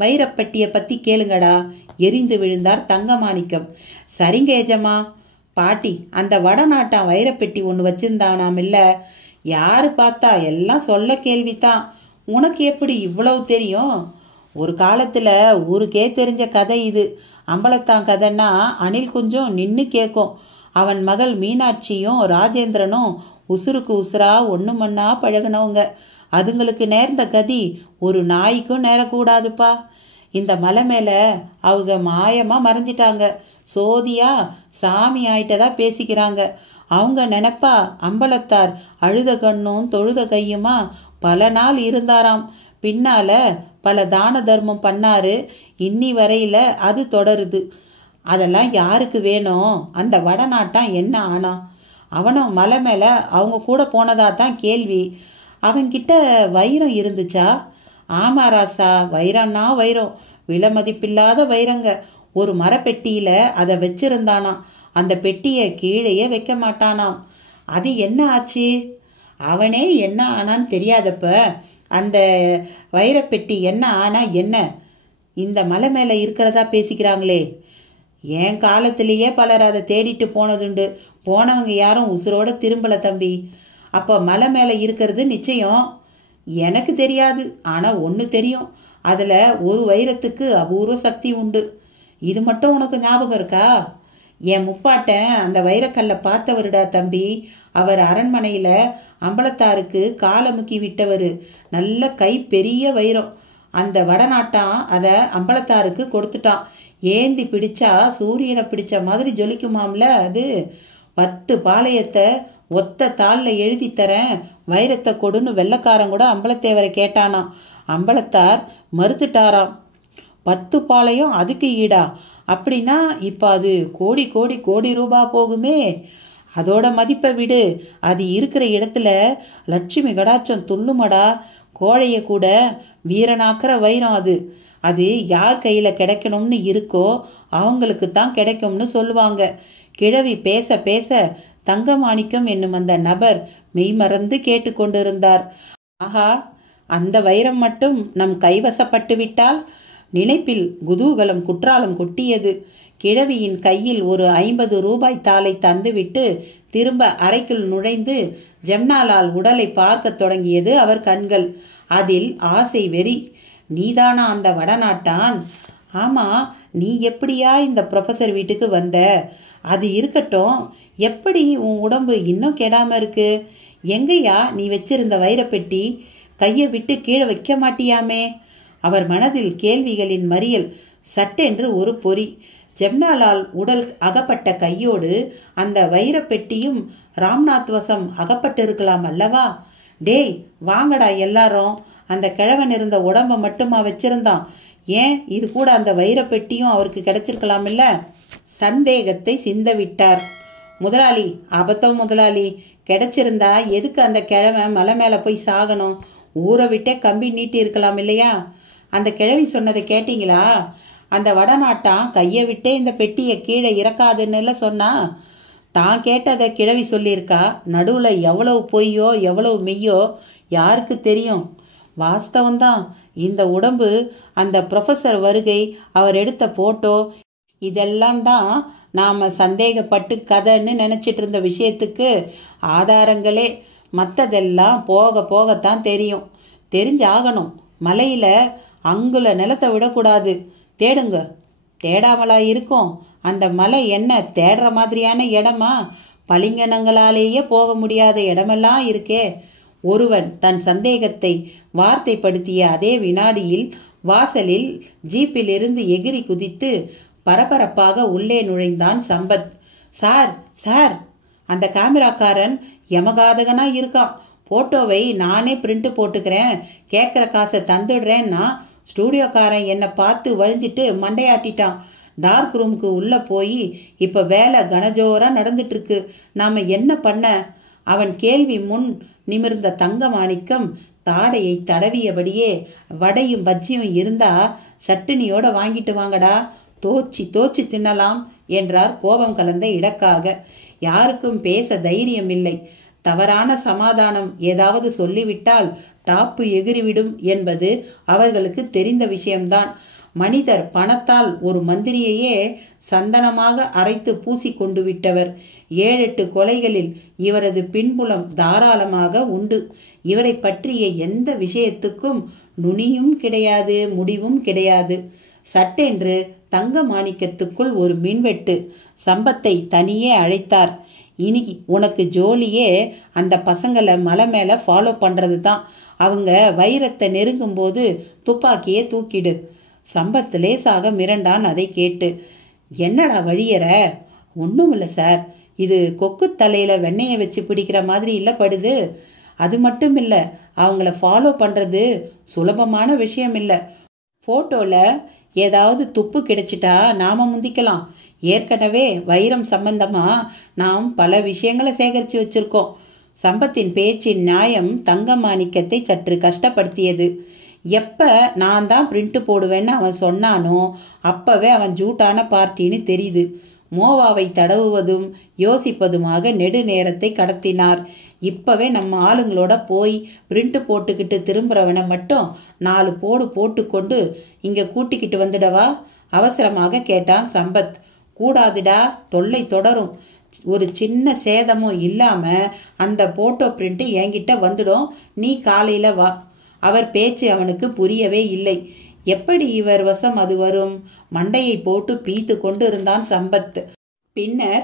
வைரப்பட்டியை பற்றி கேளுங்கடா, எரிந்து விழுந்தார் தங்கமாணிக்கம். சரிங்க எஜமா. பாட்டி, அந்த வடநாட்டான் வைரப்பெட்டி ஒன்று வச்சிருந்தானாம் இல்லை? யாரு பார்த்தா? எல்லாம் சொல்ல கேள்வித்தான். உனக்கு எப்படி இவ்வளவு தெரியும்? ஒரு காலத்தில் ஊருக்கே தெரிஞ்ச கதை இது. அம்பலத்தான் கதைன்னா அணில் குஞ்சும் நின்று கேட்கும். அவன் மகள் மீனாட்சியும் ராஜேந்திரனும் உசுருக்கு உசுரா ஒன்று மண்ணா பழகினவங்க. அதுங்களுக்கு நேர்ந்த கதி ஒரு நாய்க்கும் நேரக்கூடாதுப்பா. இந்த மலை மேலே அவங்க மாயமாக மறைஞ்சிட்டாங்க. சோதியா சாமி ஆயிட்டதா பேசிக்கிறாங்க. அவங்க நினைப்பா அம்பலத்தார் அழுத கண்ணும் தொழுத கையுமா பல நாள் இருந்தாராம். பின்னால பல தான தர்மம் பண்ணாரு. இன்னி வரையில அது தொடருது. அதெல்லாம் யாருக்கு வேணும்? அந்த வடநாட்டான் என்ன ஆனா? அவனும் மலை மேலே அவங்க கூட போனதா தான் கேள்வி. அவன்கிட்ட வைரம் இருந்துச்சா? ஆமா ராசா, வைரம்னா வைரம், விலை மதிப்பில்லாத வைரங்க. ஒரு மரப்பெட்டியில் அதை வச்சிருந்தானாம். அந்த பெட்டியை கீழேயே வைக்க மாட்டானாம். அது என்ன ஆச்சு? அவனே என்ன ஆனான்னு தெரியாதப்ப அந்த வைரப்பெட்டி என்ன ஆனா என்ன? இந்த மலை மேலே இருக்கிறதா பேசிக்கிறாங்களே. என் காலத்திலேயே பலர் அதை தேடிட்டு போனதுண்டு. போனவங்க யாரும் உசுரோட திரும்பலை தம்பி. அப்போ மலை மேலே இருக்கிறது நிச்சயம். எனக்கு தெரியாது, ஆனால் ஒன்று தெரியும். அதில் ஒரு வைரத்துக்கு அபூர்வ சக்தி உண்டு. இது மட்டும் உனக்கு ஞாபகம் இருக்கா? என் முப்பாட்டன் அந்த வைரக்கல்லை பார்த்தவருடா தம்பி. அவர் அரண்மனையில் அம்பலத்தாருக்கு காலமுக்கி விட்டவர். நல்ல கை பெரிய வைரம். அந்த வடநாட்டான் அதை அம்பலத்தாருக்கு கொடுத்துட்டான். ஏந்தி பிடிச்சா சூரியனை பிடிச்ச மாதிரி ஜொலிக்குமாம்ல அது. 10 பாளையத்தை ஒத்த தாளில் எழுதி தரேன், வைரத்தை கொடுன்னு வெள்ளக்காரன் கூட அம்பலத்தேவரை கேட்டானாம். அம்பலத்தார் மறுத்துட்டாராம். 10 பாளையம் அதுக்கு ஈடா? அப்படின்னா இப்போ அது கோடி கோடி கோடி ரூபா போகுமே. அதோட மதிப்பை விடு. அது இருக்கிற இடத்துல லட்சுமி கடாச்சம் துள்ளுமடா. கோழையை கூட வீரனாக்கிற வைரம் அது. அது யார் கையில் கிடைக்கணும்னு இருக்கோ அவங்களுக்கு தான் கிடைக்கும்னு சொல்லுவாங்க. கிழவி பேச பேச தங்கமாணிக்கம் என்னும் அந்த நபர் மெய்மறந்து கேட்டுக்கொண்டிருந்தார். ஆஹா, அந்த வைரம் மட்டும் நம் கைவசப்பட்டு விட்டால்? நினைப்பில் குதூகலம் குற்றாலம் கொட்டியது. கிழவியின் கையில் ஒரு 50 ரூபாய் தாளை தந்துவிட்டு திரும்ப அறைக்குள் நுழைந்து ஜம்னாலால் உடலை பார்க்க தொடங்கியது அவர் கண்கள். அதில் ஆசை வெறி. நீதானா அந்த வடநாட்டான்? ஆமா, நீ எப்படியா இந்த ப்ரொஃபஸர் வீட்டுக்கு வந்த? அது இருக்கட்டும், எப்படி உன் உடம்பு இன்னும் கெடாம இருக்கு? எங்கேயா நீ வச்சிருந்த வைரப்பெட்டி? கையை விட்டு கீழே வைக்க மாட்டியாமே? அவர் மனதில் கேள்விகளின் மறியல். சட்டென்று ஒரு பொறி. ஜம்னாலால் உடல் அகப்பட்ட கையோடு அந்த வைரப்பெட்டியும் ராம்நாத் வசம் அகப்பட்டிருக்கலாம் அல்லவா? டேய், வாங்கடா எல்லாரும். அந்த கிழவன் இருந்த உடம்பை மட்டுமா வச்சிருந்தான்? ஏன் இது கூட அந்த வைரப்பெட்டியும் அவருக்கு கிடைச்சிருக்கலாம் இல்ல? சந்தேகத்தை சிந்த விட்டார். முதலாளி, அபத்தம் முதலாளி. கிடைச்சிருந்தா எதுக்கு அந்த கிழவன் மலை மேலே போய் சாகணும்? ஊரை விட்டே கம்பி நீட்டி இருக்கலாம் இல்லையா? அந்த கிழவி சொன்னதை கேட்டீங்களா? அந்த வடநாட்டான் கையை விட்டே இந்த பெட்டியை கீழே இறக்காதுன்னு சொன்னா. தான் கேட்டதை கிழவி சொல்லியிருக்கா. நடுவில் எவ்வளவு பொய்யோ எவ்வளவு மெய்யோ யாருக்கு தெரியும்? வாஸ்தவந்தான். இந்த உடம்பு, அந்த ப்ரொஃபஸர் வருகை, அவர் எடுத்த போட்டோ, இதெல்லாம் தான் நாம் சந்தேகப்பட்டு கதைன்னு நினச்சிட்டு இருந்த விஷயத்துக்கு ஆதாரங்களே. மற்றதெல்லாம் போக போகத்தான் தெரியும். தெரிஞ்சாகணும். மலையில் அங்குல நிலத்தை விடக்கூடாது. தேடுங்க. தேடாமலா இருக்கும்? அந்த மலை என்ன தேடுற மாதிரியான இடமா? பளிங்கனங்களாலேயே போக முடியாத இடமெல்லாம் இருக்கே. ஒருவன் தன் சந்தேகத்தை வார்த்தைப்படுத்திய அதே வினாடியில் வாசலில் ஜீப்பிலிருந்து எகிரி குதித்து பரபரப்பாக உள்ளே நுழைந்தான் சம்பத். சார், சார், அந்த கேமராக்காரன் யமகாதகனா இருக்கான். போட்டோவை நானே பிரிண்ட் போட்டுக்கிறேன், கேட்குற காசை தந்துடுறேன்னா ஸ்டூடியோக்காரன் என்னை பார்த்து வழிஞ்சிட்டு மண்டையாட்டிட்டான். டார்க் ரூமுக்கு உள்ளே போய் இப்போ வேலை கனஜோராக நடந்துட்டுருக்கு. நாம் என்ன பண்ண? அவன் கேள்வி முன் நிமிர்ந்த தங்கமாணிக்கம் தாடையை தடவியபடியே, வடையும் பஜ்ஜியும் இருந்தா சட்டுனியோட வாங்கிட்டு வாங்கடா, தோச்சி தோச்சி தின்னலாம் என்றார் கோபம் கலந்த இடக்காக. யாருக்கும் பேச தைரியம் இல்லை. தவறான சமாதானம் ஏதாவது சொல்லிவிட்டால் டாப்பு எகிறிவிடும் என்பது அவர்களுக்கு தெரிந்த விஷயம்தான். மனிதர் பணத்தால் ஒரு மந்திரியையே சந்தனமாக அரைத்து பூசிக்கொண்டு விட்டவர். 7-8 கொலைகளில் இவரது பின்புலம் தாராளமாக உண்டு. இவரை பற்றிய எந்த விஷயத்துக்கும் நுனியும் கிடையாது, முடிவும் கிடையாது. சட்டென்று தங்க மாணிக்கத்துக்குள் ஒரு மின்வெட்டு. சம்பத்தை தனியே அழைத்தார். இனி உனக்கு ஜோலியே அந்த பசங்களை மலை மேலே ஃபாலோ பண்ணுறது தான். அவங்க வைரத்தை நெருங்கும் போது துப்பாக்கியே தூக்கிடு. சம்பத் லேசாக மிரண்டான் அதை கேட்டு. என்னடா வழியற? ஒன்றும் இல்லை சார், இது கொக்கு தலையில் வெண்ணெயை வச்சு பிடிக்கிற மாதிரி இல்லை படுது. அது மட்டும் இல்லை, அவங்கள ஃபாலோ பண்ணுறது சுலபமான விஷயம் இல்லை. ஃபோட்டோவில் ஏதாவது துப்பு கிடைச்சிட்டா நாம் முந்திக்கலாம். ஏற்கனவே வைரம் சம்பந்தமாக நாம் பல விஷயங்களை சேகரித்து வச்சுருக்கோம். சம்பத்தின் பேச்சின் நியாயம் தங்க மாணிக்கத்தை சற்று கஷ்டப்படுத்தியது. எப்போ நான் தான் பிரிண்ட்டு போடுவேன்னு அவன் சொன்னானோ அப்போவே அவன் ஜூட்டான பார்ட்டின்னு தெரியுது. மோவாவை தடவுவதும் யோசிப்பதுமாக நெடு நேரத்தை கடத்தினார். இப்போவே நம்ம ஆளுங்களோட போய் பிரிண்ட்டு போட்டுக்கிட்டு திரும்புகிறவனை மட்டும் 4 போடு போட்டுக்கொண்டு இங்கே கூட்டிக்கிட்டு வந்துடவா? அவசரமாக கேட்டான் சம்பத். கூடாதுடா, தொல்லை தொடரும். ஒரு சின்ன சேதமும் இல்லாமல் அந்த போட்டோ பிரிண்ட்டு என்கிட்ட வந்துடும். நீ காலையில் வா. அவர் பேச்சு அவனுக்கு புரியவே இல்லை. எப்படி இவர் வசம் அது வரும்? மண்டையை போட்டு பீத்து கொண்டு இருந்தான் சம்பத். பின்னர்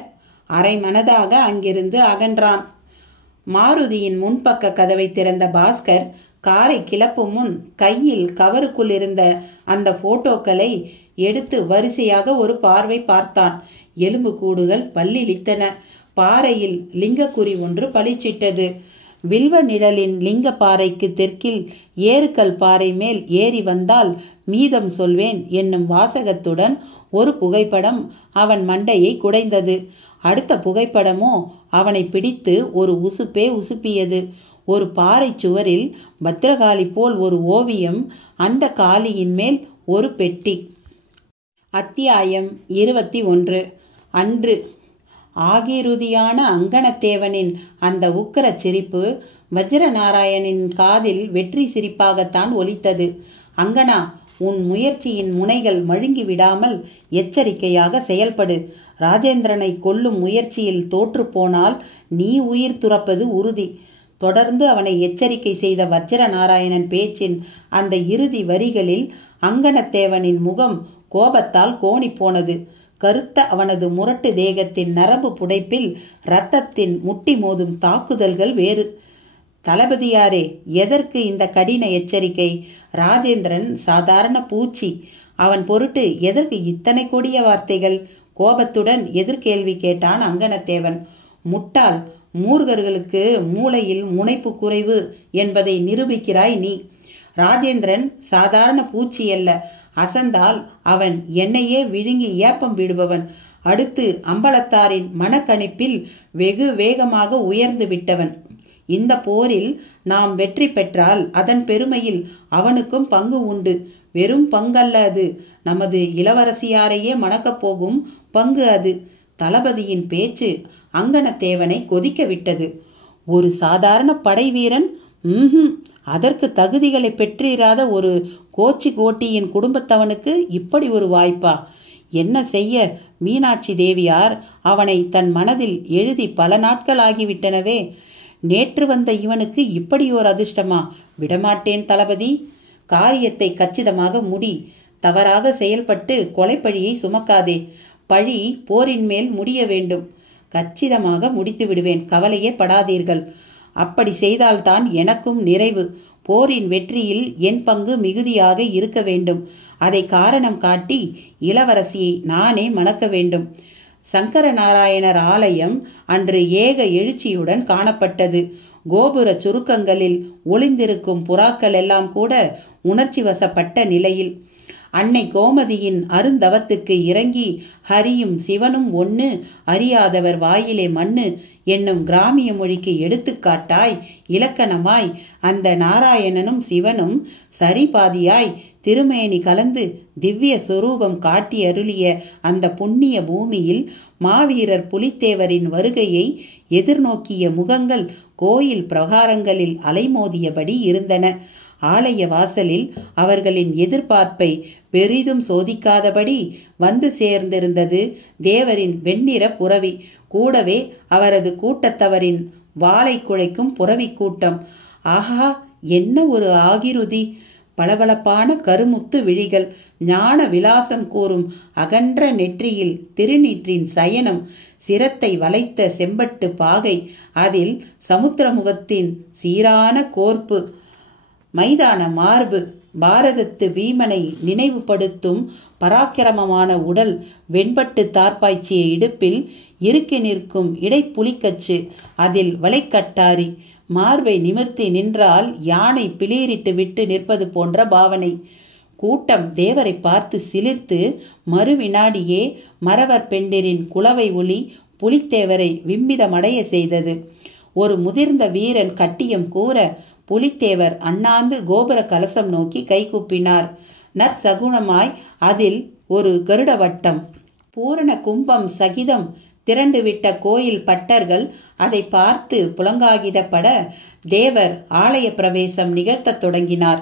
அரை மனதாக அங்கிருந்து அகன்றான். மாருதியின் முன்பக்க கதவை திறந்த பாஸ்கர் காரை கிளப்பும் முன் கையில் கவருக்குள் இருந்த அந்த போட்டோக்களை எடுத்து வரிசையாக ஒரு பார்வை பார்த்தான். எலும்பு கூடுகள் பல்லிழித்தன. பாறையில் லிங்கக்குறி ஒன்று பளிச்சிட்டது. வில்வ நிழலின் லிங்க பாறைக்கு தெற்கில் ஏறுக்கல் பாறை மேல் ஏறி வந்தால் மீதம் சொல்வேன் என்னும் வாசகத்துடன் ஒரு புகைப்படம் அவன் மண்டையை குடைந்தது. அடுத்த புகைப்படமோ அவனை பிடித்து ஒரு உசுப்பே உசுப்பியது. ஒரு பாறை சுவரில் பத்திரகாளி போல் ஒரு ஓவியம், அந்த காளியின் மேல் ஒரு பெட்டி. அத்தியாயம் 21. அன்று ஆகிருதியான அங்கனத்தேவனின் அந்த உக்கிர சிரிப்பு வஜ்ரநாராயணின் காதில் வெற்றி சிரிப்பாகத்தான் ஒலித்தது. அங்கனா, உன் முயற்சியின் முனைகள் மழுங்கி விடாமல் எச்சரிக்கையாக செயல்படு. ராஜேந்திரனை கொல்லும் முயற்சியில் தோற்று போனால் நீ உயிர் துறப்பது உறுதி. தொடர்ந்து அவனை எச்சரிக்கை செய்த வஜ்ரநாராயணன் பேச்சின் அந்த இறுதி வரிகளில் அங்கனத்தேவனின் முகம் கோபத்தால் கோணிப்போனது. கருத்த அவனது முரட்டு தேகத்தின் நரம்பு புடைப்பில் இரத்தத்தின் முட்டி மோதும் தாக்குதல்கள் வேறு. தளபதியாரே, எதற்கு இந்த கடின எச்சரிக்கை? ராஜேந்திரன் சாதாரண பூச்சி. அவன் பொருட்டு எதற்கு இத்தனை கொடிய வார்த்தைகள்? கோபத்துடன் எதிர்கேள்வி கேட்டான் அங்கனத்தேவன். முட்டாள், மூர்கர்களுக்கு மூளையில் முனைப்பு குறைவு என்பதை நிரூபிக்கிறாய் நீ. ராஜேந்திரன் சாதாரண பூச்சி அல்ல. அசந்தால் அவன் என்னையே விழுங்கி ஏப்பம் விடுபவன். அடுத்து அம்பலத்தாரின் மனக்கணிப்பில் வெகு வேகமாக உயர்ந்து விட்டவன். இந்த போரில் நாம் வெற்றி பெற்றால் அதன் பெருமையில் அவனுக்கும் பங்கு உண்டு. வெறும் பங்கல்ல அது, நமது இளவரசியாரையே மணக்கப் போகும் பங்கு அது. தளபதியின் பேச்சு அங்கனத்தேவனை கொதிக்க விட்டது. ஒரு சாதாரண படை வீரன்? அதற்கு தகுதிகளை பெற்றிராத ஒரு கோச்சி கோட்டியின் குடும்பத்தவனுக்கு இப்படி ஒரு வாய்ப்பா? என்ன செய்ய? மீனாட்சி தேவியார் அவனை தன் மனதில் எழுதி பல நாட்கள் ஆகிவிட்டனவே. நேற்று வந்த இவனுக்கு இப்படி ஒரு அதிர்ஷ்டமா? விடமாட்டேன் தளபதி. காரியத்தை கச்சிதமாக முடி. தவறாக செயல்பட்டு கொலைப்பழியை சுமக்காதே. பழி போரின் மேல் முடிய வேண்டும். கச்சிதமாக முடித்து விடுவேன், கவலையே படாதீர்கள். அப்படி செய்தால்தான் எனக்கும் நிறைவு. போரின் வெற்றியில் என் பங்கு மிகுதியாக இருக்க வேண்டும். அதை காரணம் காட்டி இளவரசியை நானே மணக்க வேண்டும். சங்கரநாராயணர் ஆலயம் அன்று ஏக எழுச்சியுடன் காணப்பட்டது. கோபுர சுருக்கங்களில் ஒளிந்திருக்கும் புறாக்கள் எல்லாம் கூட உணர்ச்சி வசப்பட்ட நிலையில். அன்னை கோமதியின் அருந்தவத்துக்கு இறங்கி ஹரியும் சிவனும் ஒன்று, அறியாதவர் வாயிலே மண்ணு என்னும் கிராமிய மொழிக்கு எடுத்துக்காட்டாய் இலக்கணமாய் அந்த நாராயணனும் சிவனும் சரிபாதியாய் திருமேனி கலந்து திவ்ய சொரூபம் காட்டி அருளிய அந்த புண்ணிய பூமியில் மாவீரர் புலித்தேவரின் வருகையை எதிர்நோக்கிய முகங்கள் கோயில் பிரகாரங்களில் அலைமோதியபடி இருந்தன. ஆலய வாசலில் அவர்களின் எதிர்பார்ப்பை பெரிதும் சோதிக்காதபடி வந்து சேர்ந்திருந்தது தேவரின் வெண்ணிற புரவி. கூடவே அவரது கூட்டத்தவரின் வாளை குழைக்கும் புரவி கூட்டம். ஆஹா, என்ன ஒரு ஆகிருதி! பளபளப்பான கருமுத்து விழிகள், ஞான விலாசம் கூறும் அகன்ற நெற்றியில் திருநீற்றின் சயனம், சிரத்தை வளைத்த செம்பட்டு பாகை, அதில் சமுத்திரமுகத்தின் சீரான கோர்ப்பு, மைதான மார்பு, பாரதத்து பீமனை நினைவுபடுத்தும் பராக்கிரமமான உடல், வெண்பட்டு தார்பாய்ச்சிய இடுப்பில் இறுக்கி நிற்கும் இடைப்புலிக்கச்சு, அதில் வளைக்கட்டாரி, மார்பை நிமிர்த்தி நின்றால் யானை பிளீரிட்டு விட்டு நிற்பது போன்ற பாவனை. கூட்டம் தேவரை பார்த்து சிலிர்த்து மறுவினாடியே மறவர் பெண்டிரின் குளவை ஒலி புலித்தேவரை விம்பிதமடைய செய்தது. ஒரு முதிர்ந்த வீரன் கட்டியம் கூற புலித்தேவர் அண்ணாந்து கோபுர கலசம் நோக்கி கைகூப்பினார். நற்சகுணமாய் அதில் ஒரு கருட வட்டம், பூரண கும்பம் சகிதம் திரண்டுவிட்ட கோயில் பட்டர்கள் அதை பார்த்து புலங்காகிதப்பட தேவர் ஆலய பிரவேசம் நிகழ்த்தத் தொடங்கினார்.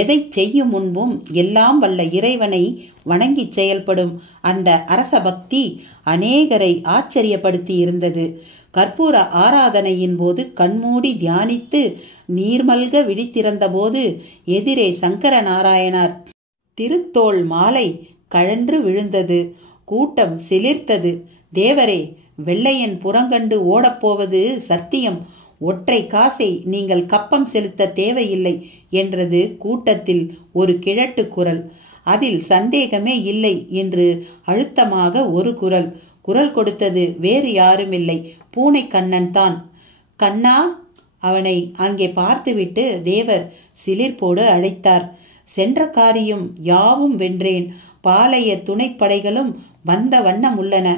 எதை செய்யும் முன்பும் எல்லாம் வல்ல இறைவனை வணங்கி செயல்படும் அந்த அரச பக்தி அநேகரை ஆச்சரியப்படுத்தி இருந்தது. கற்பூர ஆராதனையின் போது கண்மூடி தியானித்து நீர்மல்க விழித்திருந்த போது எதிரே சங்கர நாராயணர் திருத்தோள் மாலை கழன்று விழுந்தது. கூட்டம் சிலிர்த்தது. தேவரே, வெள்ளையன் புறங்கண்டு ஓடப்போவது சத்தியம். ஒற்றை காசை நீங்கள் கப்பம் செலுத்த தேவையில்லை என்றது கூட்டத்தில் ஒரு கிழட்டு குரல். அதில் சந்தேகமே இல்லை என்று அழுத்தமாக ஒரு குரல். குரல் கொடுத்தது வேறு யாருமில்லை, பூனை கண்ணன் தான். கண்ணா! அவனை அங்கே பார்த்துவிட்டு தேவர் சிலிர்ப்போடு அழைத்தார். சென்ற காரியம் யாவும் வென்றேன். பாளைய துணைப்படைகளும் வந்த வண்ணம் உள்ளன.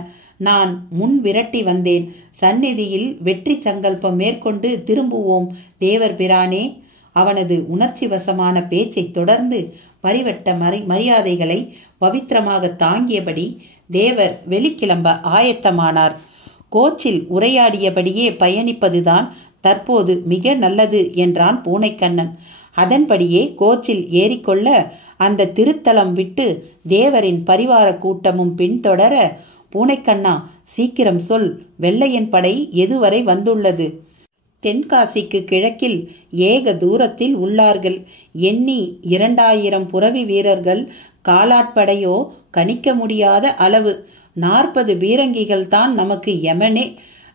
நான் முன் விரட்டி வந்தேன். சந்நிதியில் வெற்றி சங்கல்பம் மேற்கொண்டு திரும்புவோம் தேவர் பிரானே. அவனது உணர்ச்சி வசமான பேச்சை தொடர்ந்து பரிவட்ட மரியாதைகளை பவித்திரமாக தாங்கியபடி தேவர் வெளிக்கிளம்ப ஆயத்தமானார். கோச்சில் உரையாடியபடியே பயணிப்பதுதான் தற்போது மிக நல்லது என்றான் பூனைக்கண்ணன். அதன்படியே கோச்சில் ஏறிக்கொள்ள அந்த திருத்தலம் விட்டு தேவரின் பரிவார கூட்டமும் பின்தொடர, பூனைக்கண்ணா, சீக்கிரம் சொல், வெள்ளையன் படை எதுவரை வந்துள்ளது? தென்காசிக்கு கிழக்கில் ஏக தூரத்தில் உள்ளார்கள். எண்ணி 2000 புரவி வீரர்கள். காலாட்படையோ கணிக்க முடியாத அளவு. 40 பீரங்கிகள் தான் நமக்கு யமனே.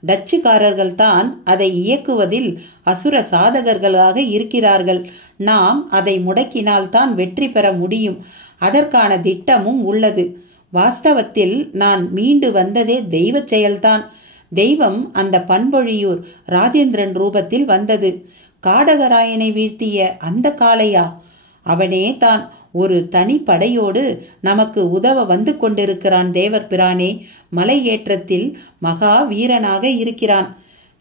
டச்சுக்காரர்கள் தான் அதை இயக்குவதில் அசுர சாதகர்களாக இருக்கிறார்கள். நாம் அதை முடக்கினால்தான் வெற்றி பெற முடியும். அதற்கான திட்டமும் உள்ளது. வாஸ்தவத்தில் நான் மீண்டு வந்ததே தெய்வ செயல்தான். தெய்வம் அந்த பண்பொழியூர் ராஜேந்திரன் ரூபத்தில் வந்தது. காடகராயனை வீழ்த்திய அந்த காளையா? அவனே தான் ஒரு தனி படையோடு நமக்கு உதவ வந்து கொண்டிருக்கிறான் தேவர் பிரானே. மலை ஏற்றத்தில் மகா வீரனாக இருக்கிறான்.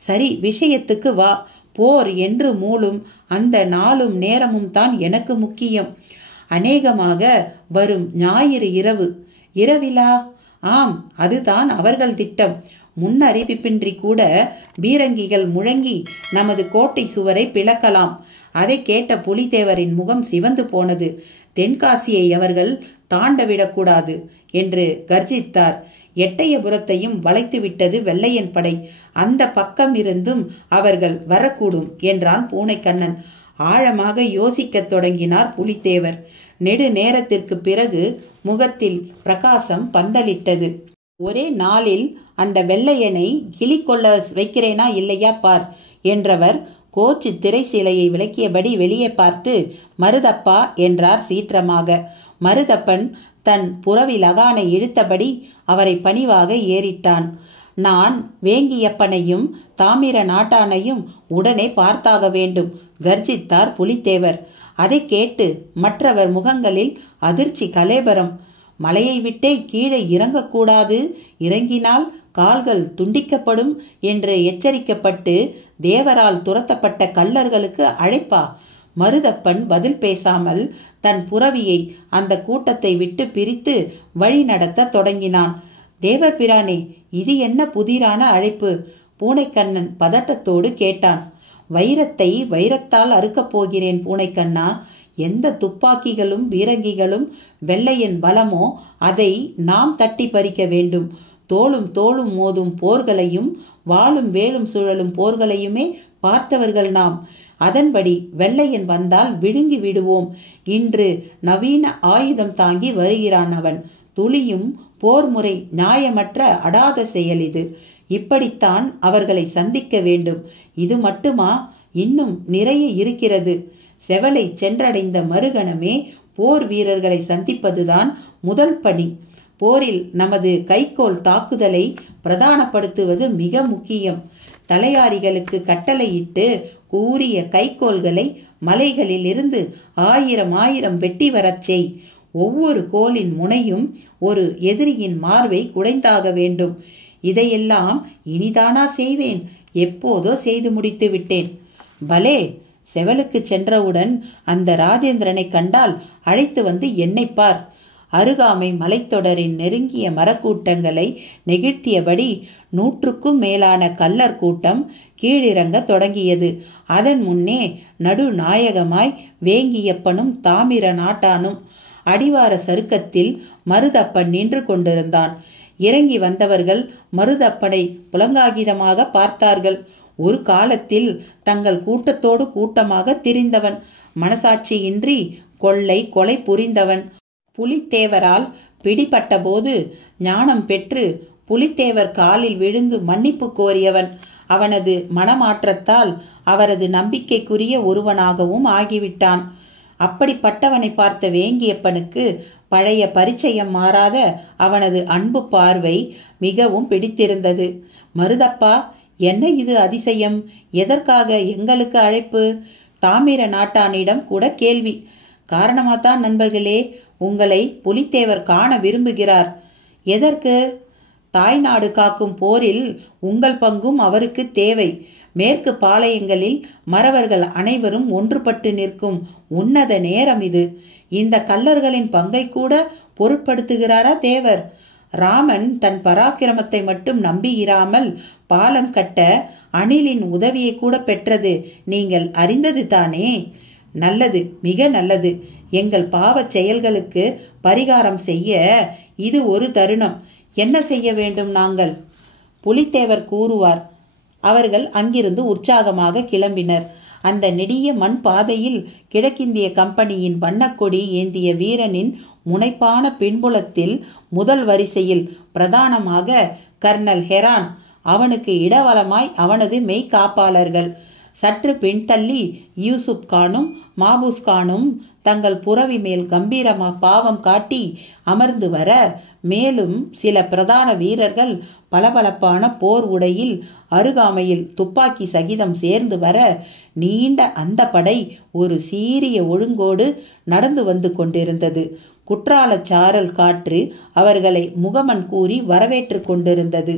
சரி, விஷயத்துக்கு வா. போர் என்று மூளும் அந்த நாளும் நேரமும் தான் எனக்கு முக்கியம். அநேகமாக வரும் ஞாயிறு இரவிலா? ஆம், அதுதான் அவர்கள் திட்டம். முன்னறிவிப்பின்றி கூட பீரங்கிகள் முழங்கி நமது கோட்டை சுவரை பிளக்கலாம். அதை கேட்ட புலித்தேவரின் முகம் சிவந்து போனது. தென்காசியை அவர்கள் தாண்டவிடக்கூடாது என்று கர்ஜித்தார். எட்டயபுரத்தையும் வளைத்து விட்டது வெள்ளையன் படை. அந்த பக்கம் இருந்தும் அவர்கள் வரக்கூடும் என்றான் பூனைக்கண்ணன். ஆழமாக யோசிக்கத் தொடங்கினார் புலித்தேவர். நெடு நேரத்திற்கு பிறகு முகத்தில் பிரகாசம் பந்தலிட்டது. ஒரே நாளில் அந்த வெள்ளையனை கிளிக்கொள்ள வைக்கிறேனா இல்லையா பார் என்றவர் கோச்சு திரைச்சீலையை விளக்கியபடி வெளியே பார்த்து, மருதப்பா என்றார் சீற்றமாக. மருதப்பன் தன் புறவி லகானை இழுத்தபடி அவரை பணிவாக ஏறிட்டான். நான் வேங்கியப்பனையும் தாமிர நாட்டானையும் உடனே பார்த்தாக வேண்டும் கர்ஜித்தார் புலித்தேவர். அதை கேட்டு மற்றவர் முகங்களில் அதிர்ச்சி கலேபரம். மலையை விட்டே கீழே இறங்கக்கூடாது, இறங்கினால் கால்கள் துண்டிக்கப்படும் என்று எச்சரிக்கப்பட்டு தேவரால் துரத்தப்பட்ட கள்ளர்களுக்கு அழைப்பா? மருதப்பன் பதில் பேசாமல் தன் புரவியை அந்த கூட்டத்தை விட்டு பிரித்து வழி நடத்த தொடங்கினான். தேவபிரானே, இது என்ன புதிரான அழைப்பு? பூனைக்கண்ணன் பதட்டத்தோடு கேட்டான். வைரத்தை வைரத்தால் அறுக்கப் போகிறேன் பூனைக்கண்ணா. எந்த துப்பாக்கிகளும் பீரங்கிகளும் வெள்ளையன் பலமோ அதை நாம் தட்டி பறிக்க வேண்டும். தோளும் தோளும் மோதும் போர்களையும் வாளும் வேலும் சுழலும் போர்களையுமே பார்த்தவர்கள் நாம். அதன்படி வெள்ளையன் வந்தால் விழுங்கி விடுவோம். இன்று நவீன ஆயுதம் தாங்கி வருகிறான் அவன். துளியும் போர் முறை நியாயமற்ற அடாத செயல் இது. இப்படித்தான் அவர்களை சந்திக்க வேண்டும். இது மட்டுமா? இன்னும் நிறைய இருக்கிறது. செவலை சென்றடைந்த மறுகணமே போர் வீரர்களை சந்திப்பதுதான் முதல் பணி. போரில் நமது கைக்கோள் தாக்குதலை பிரதானப்படுத்துவது மிக முக்கியம். தலையாரிகளுக்கு கட்டளையிட்டு கூறிய கைக்கோள்களை மலைகளில் இருந்து 1000 வெட்டி வரச் செய். ஒவ்வொரு கோலின் முனையும் ஒரு எதிரியின் மார்பை குடைந்தாக வேண்டும். இதையெல்லாம் இனிதானா செய்வேன்? எப்போதோ செய்து முடித்து விட்டேன். பலே, செவலுக்கு சென்றவுடன் அந்த ராஜேந்திரனை கண்டால் அழைத்து வந்து என்னை பார். அருகாமை மலைத்தொடரின் நெருங்கிய மரக்கூட்டங்களை நெகிழ்த்தியபடி 100க்கும் மேலான கள்ளர் கூட்டம் கீழிறங்க தொடங்கியது. அதன் முன்னே நடுநாயகமாய் வேங்கியப்பனும் தாமிர நாட்டானும் அடிவார சருக்கத்தில் மருதப்பன் நின்று கொண்டிருந்தான். இறங்கி வந்தவர்கள் மருதப்பனை புலங்காகிதமாக பார்த்தார்கள். ஒரு காலத்தில் தங்கள் கூட்டத்தோடு கூட்டமாக திரிந்தவன், மனசாட்சியின்றி கொலை புரிந்தவன், புலித்தேவரால் பிடிபட்ட போது ஞானம் பெற்று புலித்தேவர் காலில் விழுந்து மன்னிப்பு கோரியவன். அவனது மனமாற்றத்தால் அவரது நம்பிக்கைக்குரிய ஒருவனாகவும் ஆகிவிட்டான். அப்படிப்பட்டவனை பார்த்த வேங்கியப்பனுக்கு பழைய பரிச்சயம் மாறாத அவனது அன்பு பார்வை மிகவும் பிடித்திருந்தது. மருதப்பா, என்ன இது அதிசயம்? எதற்காக எங்களுக்கு அழைப்பு? தாமிர நாட்டானிடம் கூட கேள்வி. காரணமாத்தான் நண்பர்களே, உங்களை புலித்தேவர் காண விரும்புகிறார். எதற்கு? தாய்நாடு காக்கும் போரில் உங்கள் பங்கும் அவருக்கு தேவை. மேற்கு பாளையங்களில் மறவர்கள் அனைவரும் ஒன்றுபட்டு நிற்கும் உன்னத நேரம் இது. இந்த கள்ளர்களின் பங்கை கூட பொருட்படுத்துகிறாரா தேவர்? ராமன் தன் பராக்கிரமத்தை மட்டும் நம்பியிராமல் பாலம் கட்ட அணிலின் உதவியை கூட பெற்றது நீங்கள் அறிந்தது தானே? நல்லது, மிக நல்லது. எங்கள் பாவச் செயல்களுக்கு பரிகாரம் செய்ய இது ஒரு தருணம். என்ன செய்ய வேண்டும் நாங்கள்? புலித்தேவர் கூறுவார். அவர்கள் அங்கிருந்து உற்சாகமாக கிளம்பினர். அந்த நெடிய மண் பாதையில் கிழக்கிந்திய கம்பெனியின் வண்ணக்கொடி ஏந்திய வீரனின் முனைப்பான பின்புலத்தில் முதல் வரிசையில் பிரதானமாக கர்னல் ஹெரான், அவனுக்கு இடவலமாய் அவனது மெய்காப்பாளர்கள். சற்று பின்தள்ளி யூசுப் கானும் மாபூஸ் கானும் தங்கள் புரவி மேல் கம்பீரமா பாவம் காட்டி அமர்ந்து வர, மேலும் சில பிரதான வீரர்கள் பளபளப்பான போர் உடையில் அருகாமையில் துப்பாக்கி சகிதம் சேர்ந்து வர, நீண்ட அந்த படை ஒரு சீரிய ஒழுங்கோடு நடந்து வந்து கொண்டிருந்தது. குற்றாலச்சாரல் காற்று அவர்களை முகமன் கூறி வரவேற்று கொண்டிருந்தது.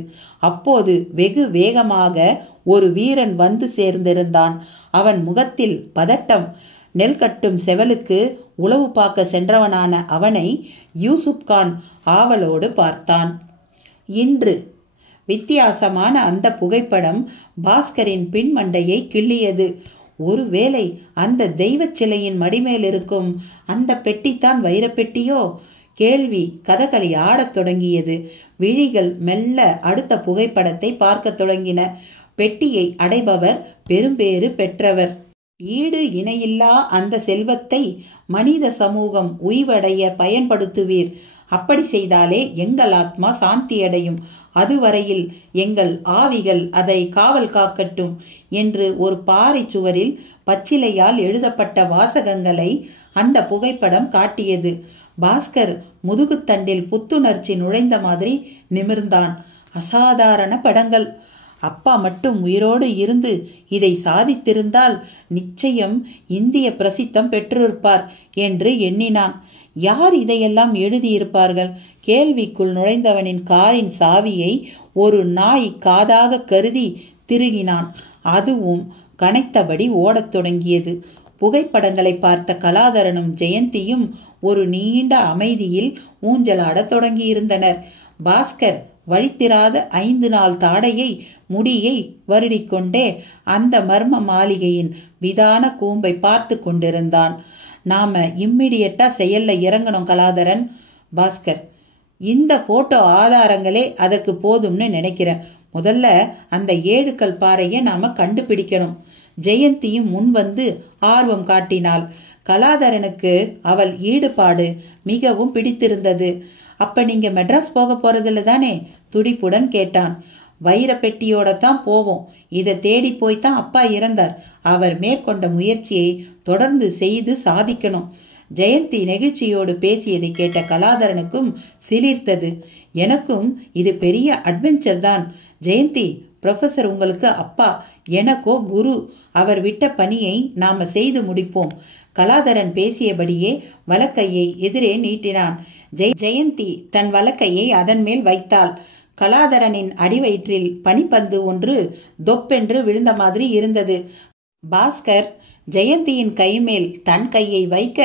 அப்போது வெகு வேகமாக ஒரு வீரன் வந்து சேர்ந்திருந்தான். அவன் முகத்தில் பதட்டம். நெல் கட்டும் செவலுக்கு உளவு பார்க்க சென்றவனான அவனை யூசுப் கான் ஆவலோடு பார்த்தான். இன்று வித்தியாசமான அந்த புகைப்படம் பாஸ்கரின் பின்மண்டையை கிள்ளியது. ஒருவேளை அந்த தெய்வ சிலையின் மடிமேல் இருக்கும் அந்த பெட்டித்தான் வைரப்பெட்டியோ? கேள்வி கதகளி ஆடத் தொடங்கியது. விழிகள் மெல்ல அடுத்த புகைப்படத்தை பார்க்க தொடங்கின. பெட்டியை அடைபவர் பெரும்பேறு பெற்றவர். ஈடு இணையில்லா அந்த செல்வத்தை மனித சமூகம் உய்வடைய பயன்படுத்துவீர். அப்படி செய்தாலே எங்கள் ஆத்மா சாந்தியடையும். அதுவரையில் எங்கள் ஆவிகள் அதை காவல் காக்கட்டும் என்று ஒரு பாறை சுவரில் பச்சிலையால் எழுதப்பட்ட வாசகங்களை அந்த புகைப்படம் காட்டியது. பாஸ்கர் முதுகுத்தண்டில் புத்துணர்ச்சி நுழைந்த மாதிரி நிமிர்ந்தான். அசாதாரண படங்கள். அப்பா மட்டும் உயிரோடு இருந்து இதை சாதித்திருந்தால் நிச்சயம் இந்திய பிரசித்தம் பெற்றிருப்பார் என்று எண்ணினான். யார் இதையெல்லாம் எழுதியிருப்பார்கள்? கேள்விக்குள் நுழைந்தவனின் காரின் சாவியை ஒரு நாய் காதாக கருதி திருகினான். அதுவும் கனைத்தபடி ஓடத் தொடங்கியது. புகைப்படங்களை பார்த்த கலாதரனும் ஜெயந்தியும் ஒரு நீண்ட அமைதியில் ஊஞ்சலாடத் தொடங்கியிருந்தனர். பாஸ்கர் வழித்திராத 5 நாள் தாடையை முடியை வருடிக்கொண்டே அந்த மர்ம மாளிகையின் விதான கூம்பை பார்த்து கொண்டிருந்தான். நாம இம்மிடியட்டா செயல்ல இறங்கணும் கலாதரன். பாஸ்கர், இந்த போட்டோ ஆதாரங்களே அதற்கு போதும்னு நினைக்கிறேன். முதல்ல அந்த 7 கல் பாறையை நாம கண்டுபிடிக்கணும். ஜெயந்தியும் முன் வந்து ஆர்வம் காட்டினாள். கலாதரனுக்கு அவள் ஈடுபாடு மிகவும் பிடித்திருந்தது. அப்ப நீங்க மெட்ராஸ் போக போறதில்ல தானே? துடிப்புடன் கேட்டான். வைர பெட்டியோட தான் போவோம். இதை தேடி போய்தான் அப்பா இறந்தார். அவர் மேற்கொண்ட முயற்சியை தொடர்ந்து செய்து சாதிக்கணும். ஜெயந்தி நெகிழ்ச்சியோடு பேசியதை கேட்ட கலாதரனுக்கும் சிலிர்த்தது. எனக்கும் இது பெரிய அட்வென்ச்சர் தான். ஜெயந்தி, ப்ரொஃபஸர் உங்களுக்கு அப்பா, எனக்கோ குரு. அவர் விட்ட பணியை நாம செய்து முடிப்போம். கலாதரன் பேசியபடியே வலக்கையை எதிரே நீட்டினான். ஜெயந்தி தன் வலக்கையை அதன் மேல் வைத்தாள். கலாதரனின் அடிவயிற்றில் பனிப்பந்து ஒன்று தொப்பென்று விழுந்த மாதிரி இருந்தது. பாஸ்கர் ஜெயந்தியின் கைமேல் தன் கையை வைக்க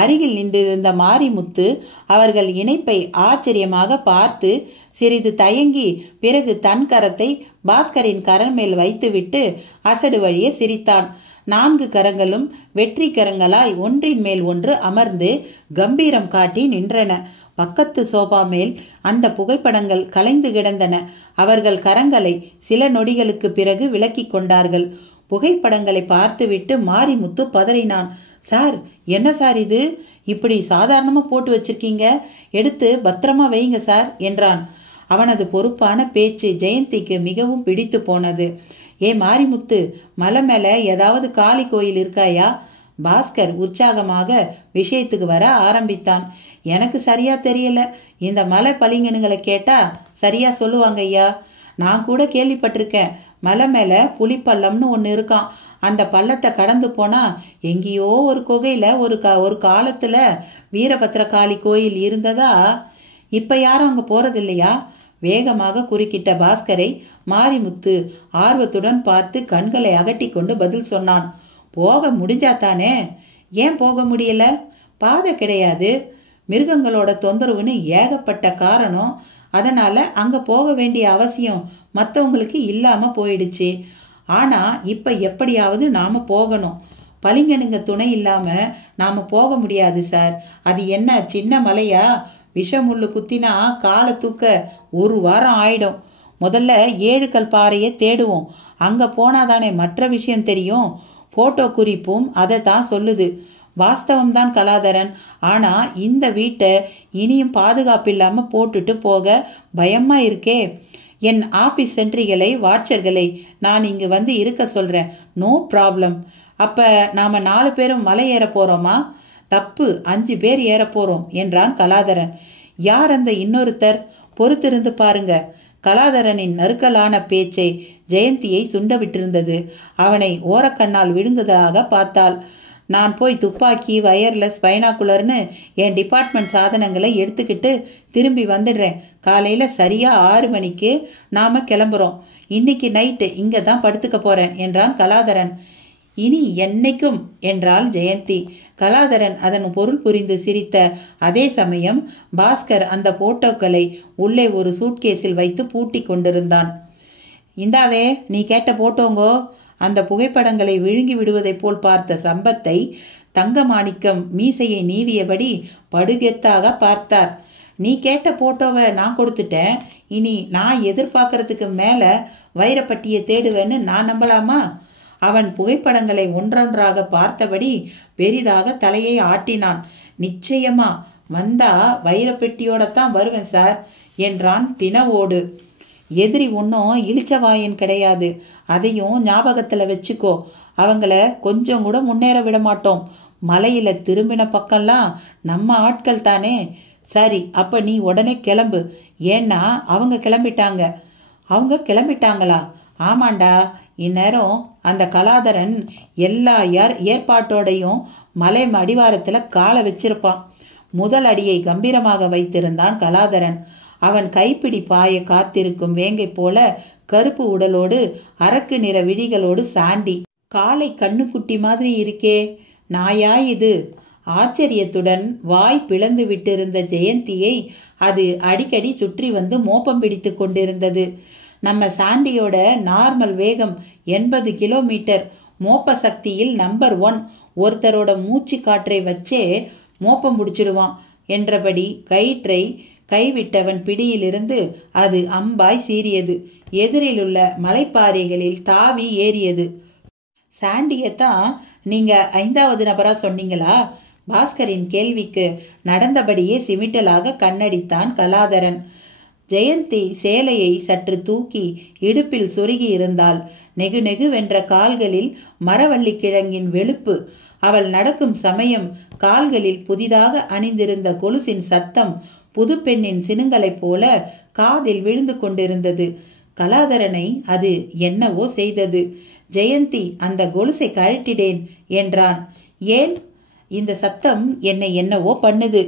அருகில் நின்றிருந்த மாரிமுத்து அவர்கள் இணைப்பை ஆச்சரியமாக பார்த்து சிறிது தயங்கி பிறகு தன் கரத்தை பாஸ்கரின் கரம் மேல் வைத்துவிட்டு அசடு வழிய சிரித்தான். 4 கரங்களும் வெற்றி கரங்களாய் ஒன்றின் மேல் ஒன்று அமர்ந்து கம்பீரம் காட்டி நின்றன. பக்கத்து சோபா மேல் அந்த புகைப்படங்கள் கலைந்து கிடந்தன. அவர்கள் கரங்களை சில நொடிகளுக்கு பிறகு விலக்கி கொண்டார்கள். புகைப்படங்களை பார்த்துவிட்டு மாரிமுத்து பதறினான். சார், என்ன சார் இது? இப்படி சாதாரணமாக போட்டு வச்சிருக்கீங்க, எடுத்து பத்திரமா வைங்க சார் என்றான். அவனது பொறுப்பான பேச்சு ஜெயந்திக்கு மிகவும் பிடித்து போனது. ஏ மாரிமுத்து, மலை மேலே ஏதாவது காளி கோயில் இருக்காயா? பாஸ்கர் உற்சாகமாக விஷயத்துக்கு வர ஆரம்பித்தான். எனக்கு சரியா தெரியல. இந்த மலை பளிங்கனுங்களை கேட்டா சரியா சொல்லுவாங்க ஐயா. நான் கூட கேள்விப்பட்டிருக்கேன். மலை மேலே புலிப்பள்ளம்னு ஒன்று இருக்கான். அந்த பள்ளத்தை கடந்து போனால் எங்கேயோ ஒரு குகையில் ஒரு காலத்தில் வீரபத்ரகாளி கோயில் இருந்ததா? இப்போ யாரும் அங்கே போகிறதில்லையா? வேகமாக குறுக்கிட்ட பாஸ்கரை மாரிமுத்து ஆர்வத்துடன் பார்த்து கண்களை அகட்டி கொண்டு பதில் சொன்னான். போக முடிஞ்சாத்தானே? ஏன் போக முடியல? பாதை கிடையாது. மிருகங்களோட தொந்தரவுன்னு ஏகப்பட்ட காரணம். அதனால் அங்கே போக வேண்டிய அவசியம் மற்றவங்களுக்கு இல்லாமல் போயிடுச்சு. ஆனால் இப்போ எப்படியாவது நாம் போகணும். பளிங்கனுங்க துணை இல்லாமல் நாம் போக முடியாது சார். அது என்ன சின்ன மலையா? விஷமுள்ளு குத்தினா காலை தூக்க 1 வாரம் ஆயிடும். முதல்ல 7 கல் பாறையை தேடுவோம். அங்கே போனாதானே மற்ற விஷயம் தெரியும். ஃபோட்டோ குறிப்பும் அதை தான் சொல்லுது. வாஸ்தவம்தான் கலாதரன். ஆனால் இந்த வீட்டை இனியும் பாதுகாப்பு இல்லாமல் போட்டுட்டு போக பயமாக இருக்கே. என் ஆஃபீஸ் சென்ட்ரிகளை வாட்சர்களை நான் இங்கு வந்து இருக்க சொல்கிறேன். No problem. அப்போ நாம் 4 பேரும் மலை ஏற போகிறோமா? தப்பு, 5 பேர் ஏற போகிறோம் என்றான் கலாதரன். யார் அந்த இன்னொருத்தர்? பொறுத்திருந்து பாருங்க. கலாதரனின் நறுக்கலான பேச்சை ஜெயந்தியை சுண்ட விட்டிருந்தது. அவனை ஓரக்கண்ணால் விழுங்குதலாக பார்த்தாள். நான் போய் துப்பாக்கி, வயர்லெஸ், பைனாக்குலர்னு என் டிபார்ட்மெண்ட் சாதனங்களை எடுத்துக்கிட்டு திரும்பி வந்துடுறேன். காலையில் சரியாக 6 மணிக்கு நாம் கிளம்புறோம். இன்னைக்கு நைட்டு இங்கே தான் படுத்துக்க போகிறேன் என்றான் கலாதரன். இனி என்னைக்கும் என்றாள் ஜெயந்தி. கலாதரன் அதன் பொருள் புரிந்து சிரித்த அதே சமயம் பாஸ்கர் அந்த போட்டோக்களை உள்ளே ஒரு சூட்கேஸில் வைத்து பூட்டி கொண்டிருந்தான். இந்தாவே நீ கேட்ட போட்டோங்கோ. அந்த புகைப்படங்களை விழுங்கி விடுவதைப் போல் பார்த்த சம்பத்தை தங்கமாணிக்கம் மீசையை நீவியபடி படுகெத்தாக பார்த்தார். நீ கேட்ட போட்டோவை நான் கொடுத்துட்டேன். இனி நான் எதிர்பார்க்கறதுக்கு மேலே வைரப்பட்டியை தேடுவேன்னு நான் நம்பலாமா? அவன் புகைப்படங்களை ஒன்றொன்றாக பார்த்தபடி பெரிதாக தலையை ஆட்டினான். நிச்சயமா வந்தா வைரப்பெட்டியோட தான் வருவேன் சார் என்றான் தினவோடு. எதிரி ஒன்றும் இளிச்சவாயன் கிடையாது. அதையும் ஞாபகத்தில் வச்சுக்கோ. அவங்கள கொஞ்சம் கூட முன்னேற விட மாட்டோம். மலையில் திரும்பின பக்கம்லாம் நம்ம ஆட்கள் தானே. சரி, அப்போ நீ உடனே கிளம்பு. ஏன்னா அவங்க கிளம்பிட்டாங்க. அவங்க கிளம்பிட்டாங்களா? ஆமாண்டா. இந்நேரம் அந்த கலாதரன் எல்லா ஏற்பாட்டோடையும் மலை அடிவாரத்தில் காலை வச்சிருப்பான். முதல் அடியை கம்பீரமாக வைத்திருந்தான் கலாதரன். அவன் கைப்பிடி பாய காத்திருக்கும் வேங்கை போல கருப்பு உடலோடு அரக்கு நிற விழிகளோடு சாண்டி. காலை கண்ணுக்குட்டி மாதிரி இருக்கே. நாயா இது? ஆச்சரியத்துடன் வாய் பிளந்து விட்டிருந்த ஜெயந்தியை அது அடிக்கடி சுற்றி வந்து மோப்பம் பிடித்து கொண்டிருந்தது. நம்ம சாண்டியோட நார்மல் வேகம் 80 கிலோமீட்டர். மோப்ப சக்தியில் நம்பர் 1. ஒருத்தரோட மூச்சு காற்றை வச்சே மோப்பம் முடிச்சிடுவான் என்றபடி கயிற்றை கைவிட்டவன் பிடியிலிருந்து அது அம்பாய் சீறியது. எதிரிலுள்ள மலைப்பாறைகளில் தாவி ஏறியது. சாண்டியத்தான் நீங்க 5வது நபரா சொன்னீங்களா? பாஸ்கரின் கேள்விக்கு நடந்தபடியே சிமிட்டலாக கண்ணடித்தான் கலாதரன். ஜெயந்தி சேலையை சற்று தூக்கி இடுப்பில் சொருகி இருந்தாள். நெகு நெகுவென்ற கால்களில் மரவள்ளி கிழங்கின் வெளுப்பு. அவள் நடக்கும் சமயம் கால்களில் புதிதாக அணிந்திருந்த கொலுசின் சத்தம் புது பெண்ணின் சினுங்களைப் போல காதில் விழுந்து கொண்டிருந்தது. கலாதரனை அது என்னவோ செய்தது. ஜெயந்தி அந்த கொலுசை கழட்டிடேன் என்றான். ஏன்? இந்த சத்தம் என்னை என்னவோ பண்ணுது.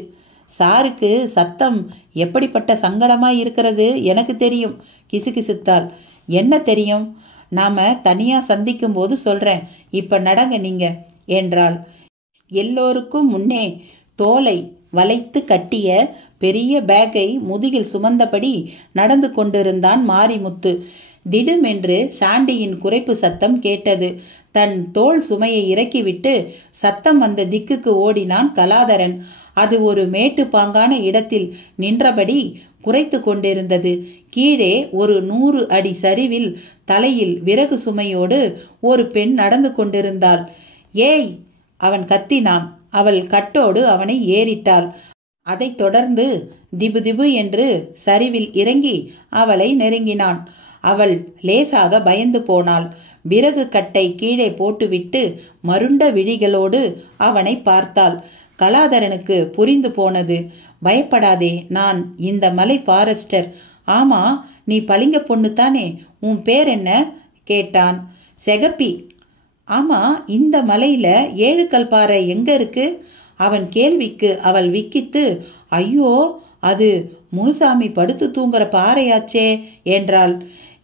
சாருக்கு சத்தம் எப்படிப்பட்ட சங்கடமாய் இருக்கிறது எனக்கு தெரியும், கிசுகிசுத்தாள். என்ன தெரியும்? நாம தனியா சந்திக்கும் போது சொல்றேன். இப்ப நடங்க நீங்க என்றாள். எல்லோருக்கும் முன்னே தோலை வளைத்து கட்டிய பெரிய பேக்கை முதுகில் சுமந்தபடி நடந்து கொண்டிருந்தான் மாரிமுத்து. திடுமென்று சாண்டியின் குரைப்பு சத்தம் கேட்டது. தன் தோள் சுமையை இறக்கிவிட்டு சத்தம் வந்த திக்குக்கு ஓடினான் கலாதரன். அது ஒரு மேட்டு பாங்கான இடத்தில் நின்றபடி குறைத்து கொண்டிருந்தது. கீழே ஒரு 100 அடி சரிவில் தலையில் விறகு சுமையோடு ஒரு பெண் நடந்து கொண்டிருந்தாள். ஏய்! அவன் கத்தினான். அவள் கட்டோடு அவனை ஏறிட்டாள். அதைத் தொடர்ந்து திபு திபு என்று சரிவில் இறங்கி அவளை நெருங்கினான். அவள் லேசாக பயந்து போனாள். விறகு கட்டை கீழே போட்டுவிட்டு மருண்ட விழிகளோடு அவனை பார்த்தாள். கலாதரனுக்கு புரிந்து போனது. பயப்படாதே, நான் இந்த மலை ஃபாரஸ்டர். ஆமா, நீ பளிங்க பொண்ணு தானே? உன் பேர் என்ன கேட்டான். செகப்பி. ஆமா, இந்த மலையில 7 கல் பாறை எங்க இருக்கு? அவன் கேள்விக்கு அவள் விக்கித்து, ஐயோ, அது முனுசாமி படுத்து தூங்குற பாறையாச்சே என்றாள்.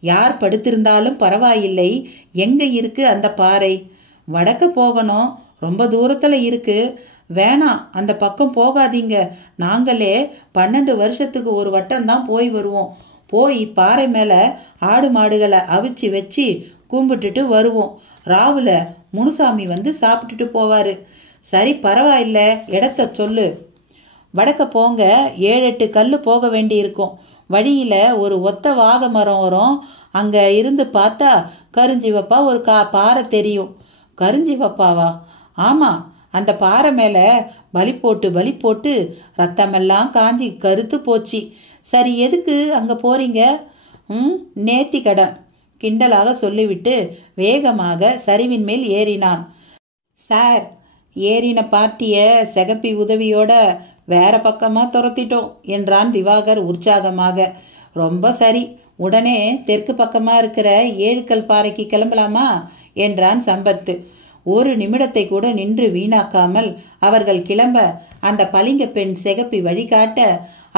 யார் படுத்திருந்தாலும் பரவாயில்லை, எங்க இருக்கு அந்த பாறை? வடக்க போகணும், ரொம்ப தூரத்துல இருக்கு. வேணாம், அந்த பக்கம் போகாதீங்க. நாங்களே 12 வருஷத்துக்கு ஒரு வட்டம்தான் போய் வருவோம். போய் பாறை மேல ஆடு மாடுகளை அவிச்சு வச்சு கும்பிட்டுட்டு வருவோம். ராவுல முனுசாமி வந்து சாப்பிட்டுட்டு போவாரு. சரி, பரவாயில்ல, இடத்த சொல்லு. வடக்க போங்க, 7-8 கல் போக வேண்டி இருக்கும். வழியில ஒரு ஒத்த வாகை மரம் வரும். அங்க இருந்து பார்த்தா கருஞ்சிவப்பா ஒரு பாறை தெரியும். கருஞ்சிவப்பாவா? ஆமா, அந்த பாறை மேல பலி போட்டு ரத்தமெல்லாம் காஞ்சி கருத்து போச்சு. சரி, எதுக்கு அங்க போறீங்க? நேத்தி கடன் கிண்டலாக சொல்லிவிட்டு வேகமாக சரிவின் மேல் ஏறினான். சார், ஏறின பார்ட்டிய செகப்பி உதவியோட வேற பக்கமா துரத்திட்டோம் என்றான் திவாகர் உற்சாகமாக. ரொம்ப சரி, உடனே தெற்கு பக்கமா இருக்கிற 7 கல் பாறைக்கு கிளம்பலாமா என்றான் சம்பத்து. ஒரு நிமிடத்தை கூட நின்று வீணாக்காமல் அவர்கள் கிளம்ப அந்த பளிங்க பெண் செகப்பி வழிகாட்ட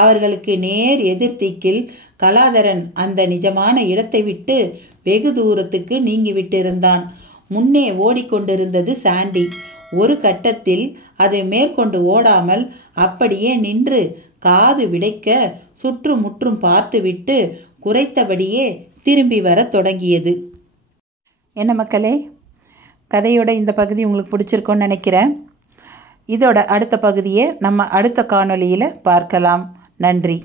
அவர்களுக்கு நேர் எதிர்த்திக்கில் கலாதரன் அந்த நிஜமான இடத்தை விட்டு வெகு தூரத்துக்கு நீங்கிவிட்டிருந்தான். முன்னே ஓடிக்கொண்டிருந்தது சாண்டி. ஒரு கட்டத்தில் அது மேற்கொண்டு ஓடாமல் அப்படியே நின்று காது விடைக்க சுற்றுமுற்றும் பார்த்துவிட்டு குறைத்தபடியே திரும்பி வர தொடங்கியது. என்ன மக்களே, கதையோட இந்த பகுதி உங்களுக்கு பிடிச்சிருக்கோன்னு நினைக்கிறேன். இதோட அடுத்த பகுதியை நம்ம அடுத்த காணொளியில் பார்க்கலாம். நன்றி.